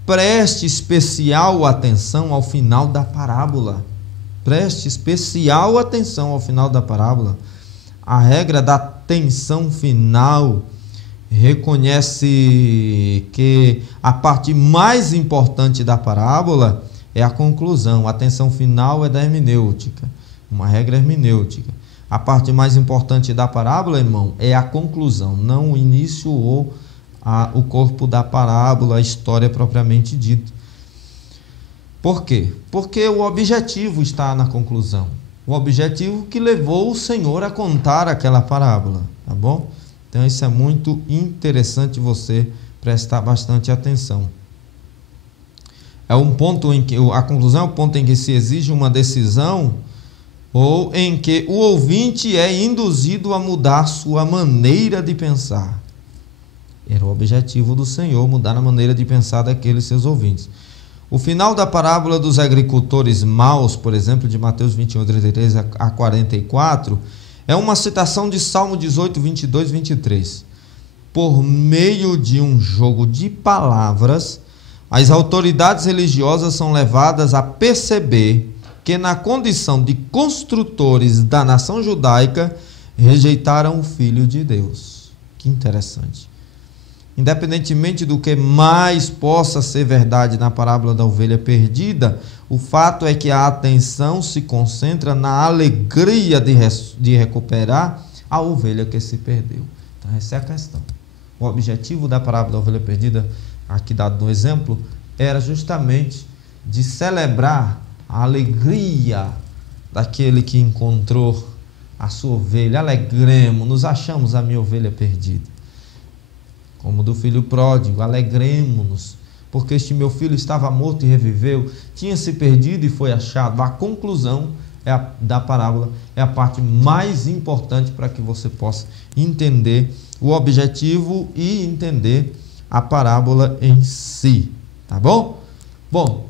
Preste especial atenção ao final da parábola. Preste especial atenção ao final da parábola. A regra da tensão final reconhece que a parte mais importante da parábola é a conclusão. A tensão final é da hermenêutica, uma regra hermenêutica. A parte mais importante da parábola, irmão, é a conclusão, não o início ou o corpo da parábola, a história propriamente dita. Por quê? Porque o objetivo está na conclusão. O objetivo que levou o Senhor a contar aquela parábola, tá bom? Então isso é muito interessante você prestar bastante atenção. É um ponto em que a conclusão é o ponto em que se exige uma decisão ou em que o ouvinte é induzido a mudar sua maneira de pensar. Era o objetivo do Senhor, mudar a maneira de pensar daqueles seus ouvintes. O final da parábola dos agricultores maus, por exemplo, de Mateus 21, 33 a 44, é uma citação de Salmo 18, 22, 23. Por meio de um jogo de palavras, as autoridades religiosas são levadas a perceber que, na condição de construtores da nação judaica, rejeitaram o Filho de Deus. Que interessante. Independentemente do que mais possa ser verdade na parábola da ovelha perdida, o fato é que a atenção se concentra na alegria de recuperar a ovelha que se perdeu. Então essa é a questão. O objetivo da parábola da ovelha perdida, aqui dado no exemplo, era justamente de celebrar a alegria daquele que encontrou a sua ovelha. Alegremos, nos achamos a minha ovelha perdida. como do filho pródigo, alegremo-nos, porque este meu filho estava morto e reviveu, tinha se perdido e foi achado. A conclusão da parábola é a parte mais importante para que você possa entender o objetivo e entender a parábola em si, tá bom? Bom,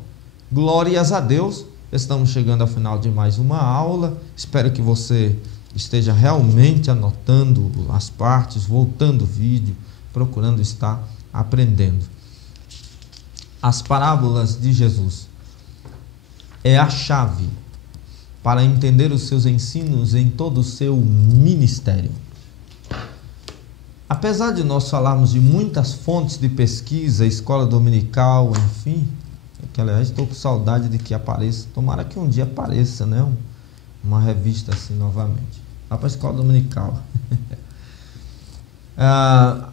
glórias a Deus, estamos chegando ao final de mais uma aula, espero que você esteja realmente anotando as partes, voltando o vídeo, procurando estar aprendendo. As parábolas de Jesus é a chave para entender os seus ensinos em todo o seu ministério. Apesar de nós falarmos de muitas fontes de pesquisa, escola dominical, enfim, que aliás estou com saudade de que apareça, tomara que um dia apareça, né? Uma revista assim novamente. Lá para a escola dominical.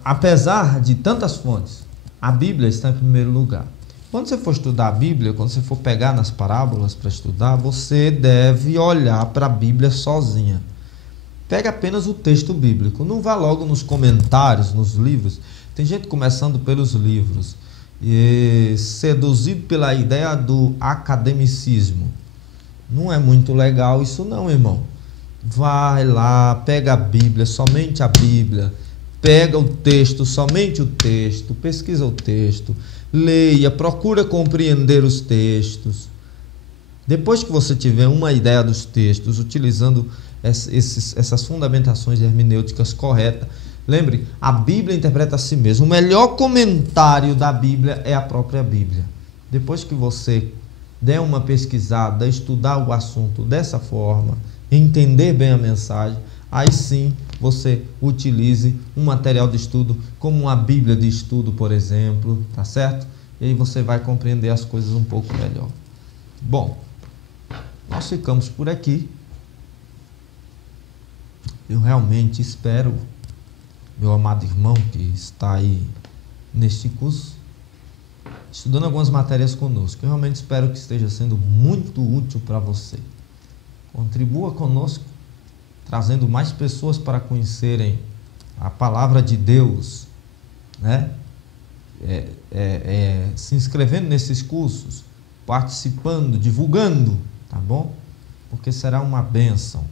Apesar de tantas fontes, a Bíblia está em primeiro lugar. Quando você for estudar a Bíblia, quando você for pegar nas parábolas para estudar, você deve olhar para a Bíblia sozinha. Pega apenas o texto bíblico, não vá logo nos comentários, nos livros. Tem gente começando pelos livros, e seduzido pela ideia do academicismo. Não é muito legal isso não, irmão. Vai lá, pega a Bíblia, somente a Bíblia, pega o texto, somente o texto, pesquisa o texto, leia, procura compreender os textos. Depois que você tiver uma ideia dos textos, utilizando essas fundamentações hermenêuticas corretas, lembre, a Bíblia interpreta a si mesma. O melhor comentário da Bíblia é a própria Bíblia. Depois que você der uma pesquisada, estudar o assunto dessa forma, entender bem a mensagem, aí sim você utilize um material de estudo como uma Bíblia de estudo, por exemplo, tá certo? E aí você vai compreender as coisas um pouco melhor. Bom, nós ficamos por aqui. Eu realmente espero, meu amado irmão que está aí neste curso, estudando algumas matérias conosco, eu realmente espero que esteja sendo muito útil para você. Contribua conosco, trazendo mais pessoas para conhecerem a palavra de Deus, né? Se inscrevendo nesses cursos, participando, divulgando, tá bom? Porque será uma bênção.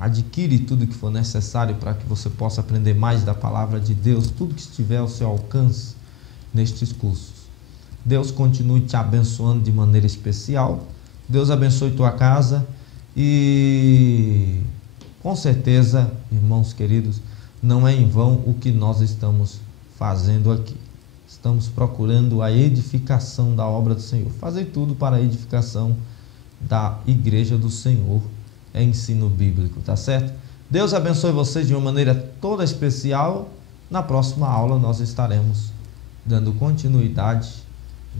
Adquire tudo que for necessário para que você possa aprender mais da palavra de Deus, tudo que estiver ao seu alcance nestes cursos. Deus continue te abençoando de maneira especial. Deus abençoe tua casa e com certeza, irmãos queridos, não é em vão o que nós estamos fazendo aqui. Estamos procurando a edificação da obra do Senhor. Fazer tudo para a edificação da igreja do Senhor. É ensino bíblico, tá certo? Deus abençoe vocês de uma maneira toda especial. Na próxima aula nós estaremos dando continuidade,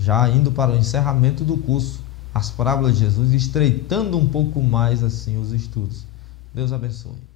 já indo para o encerramento do curso, as parábolas de Jesus, estreitando um pouco mais assim os estudos. Deus abençoe.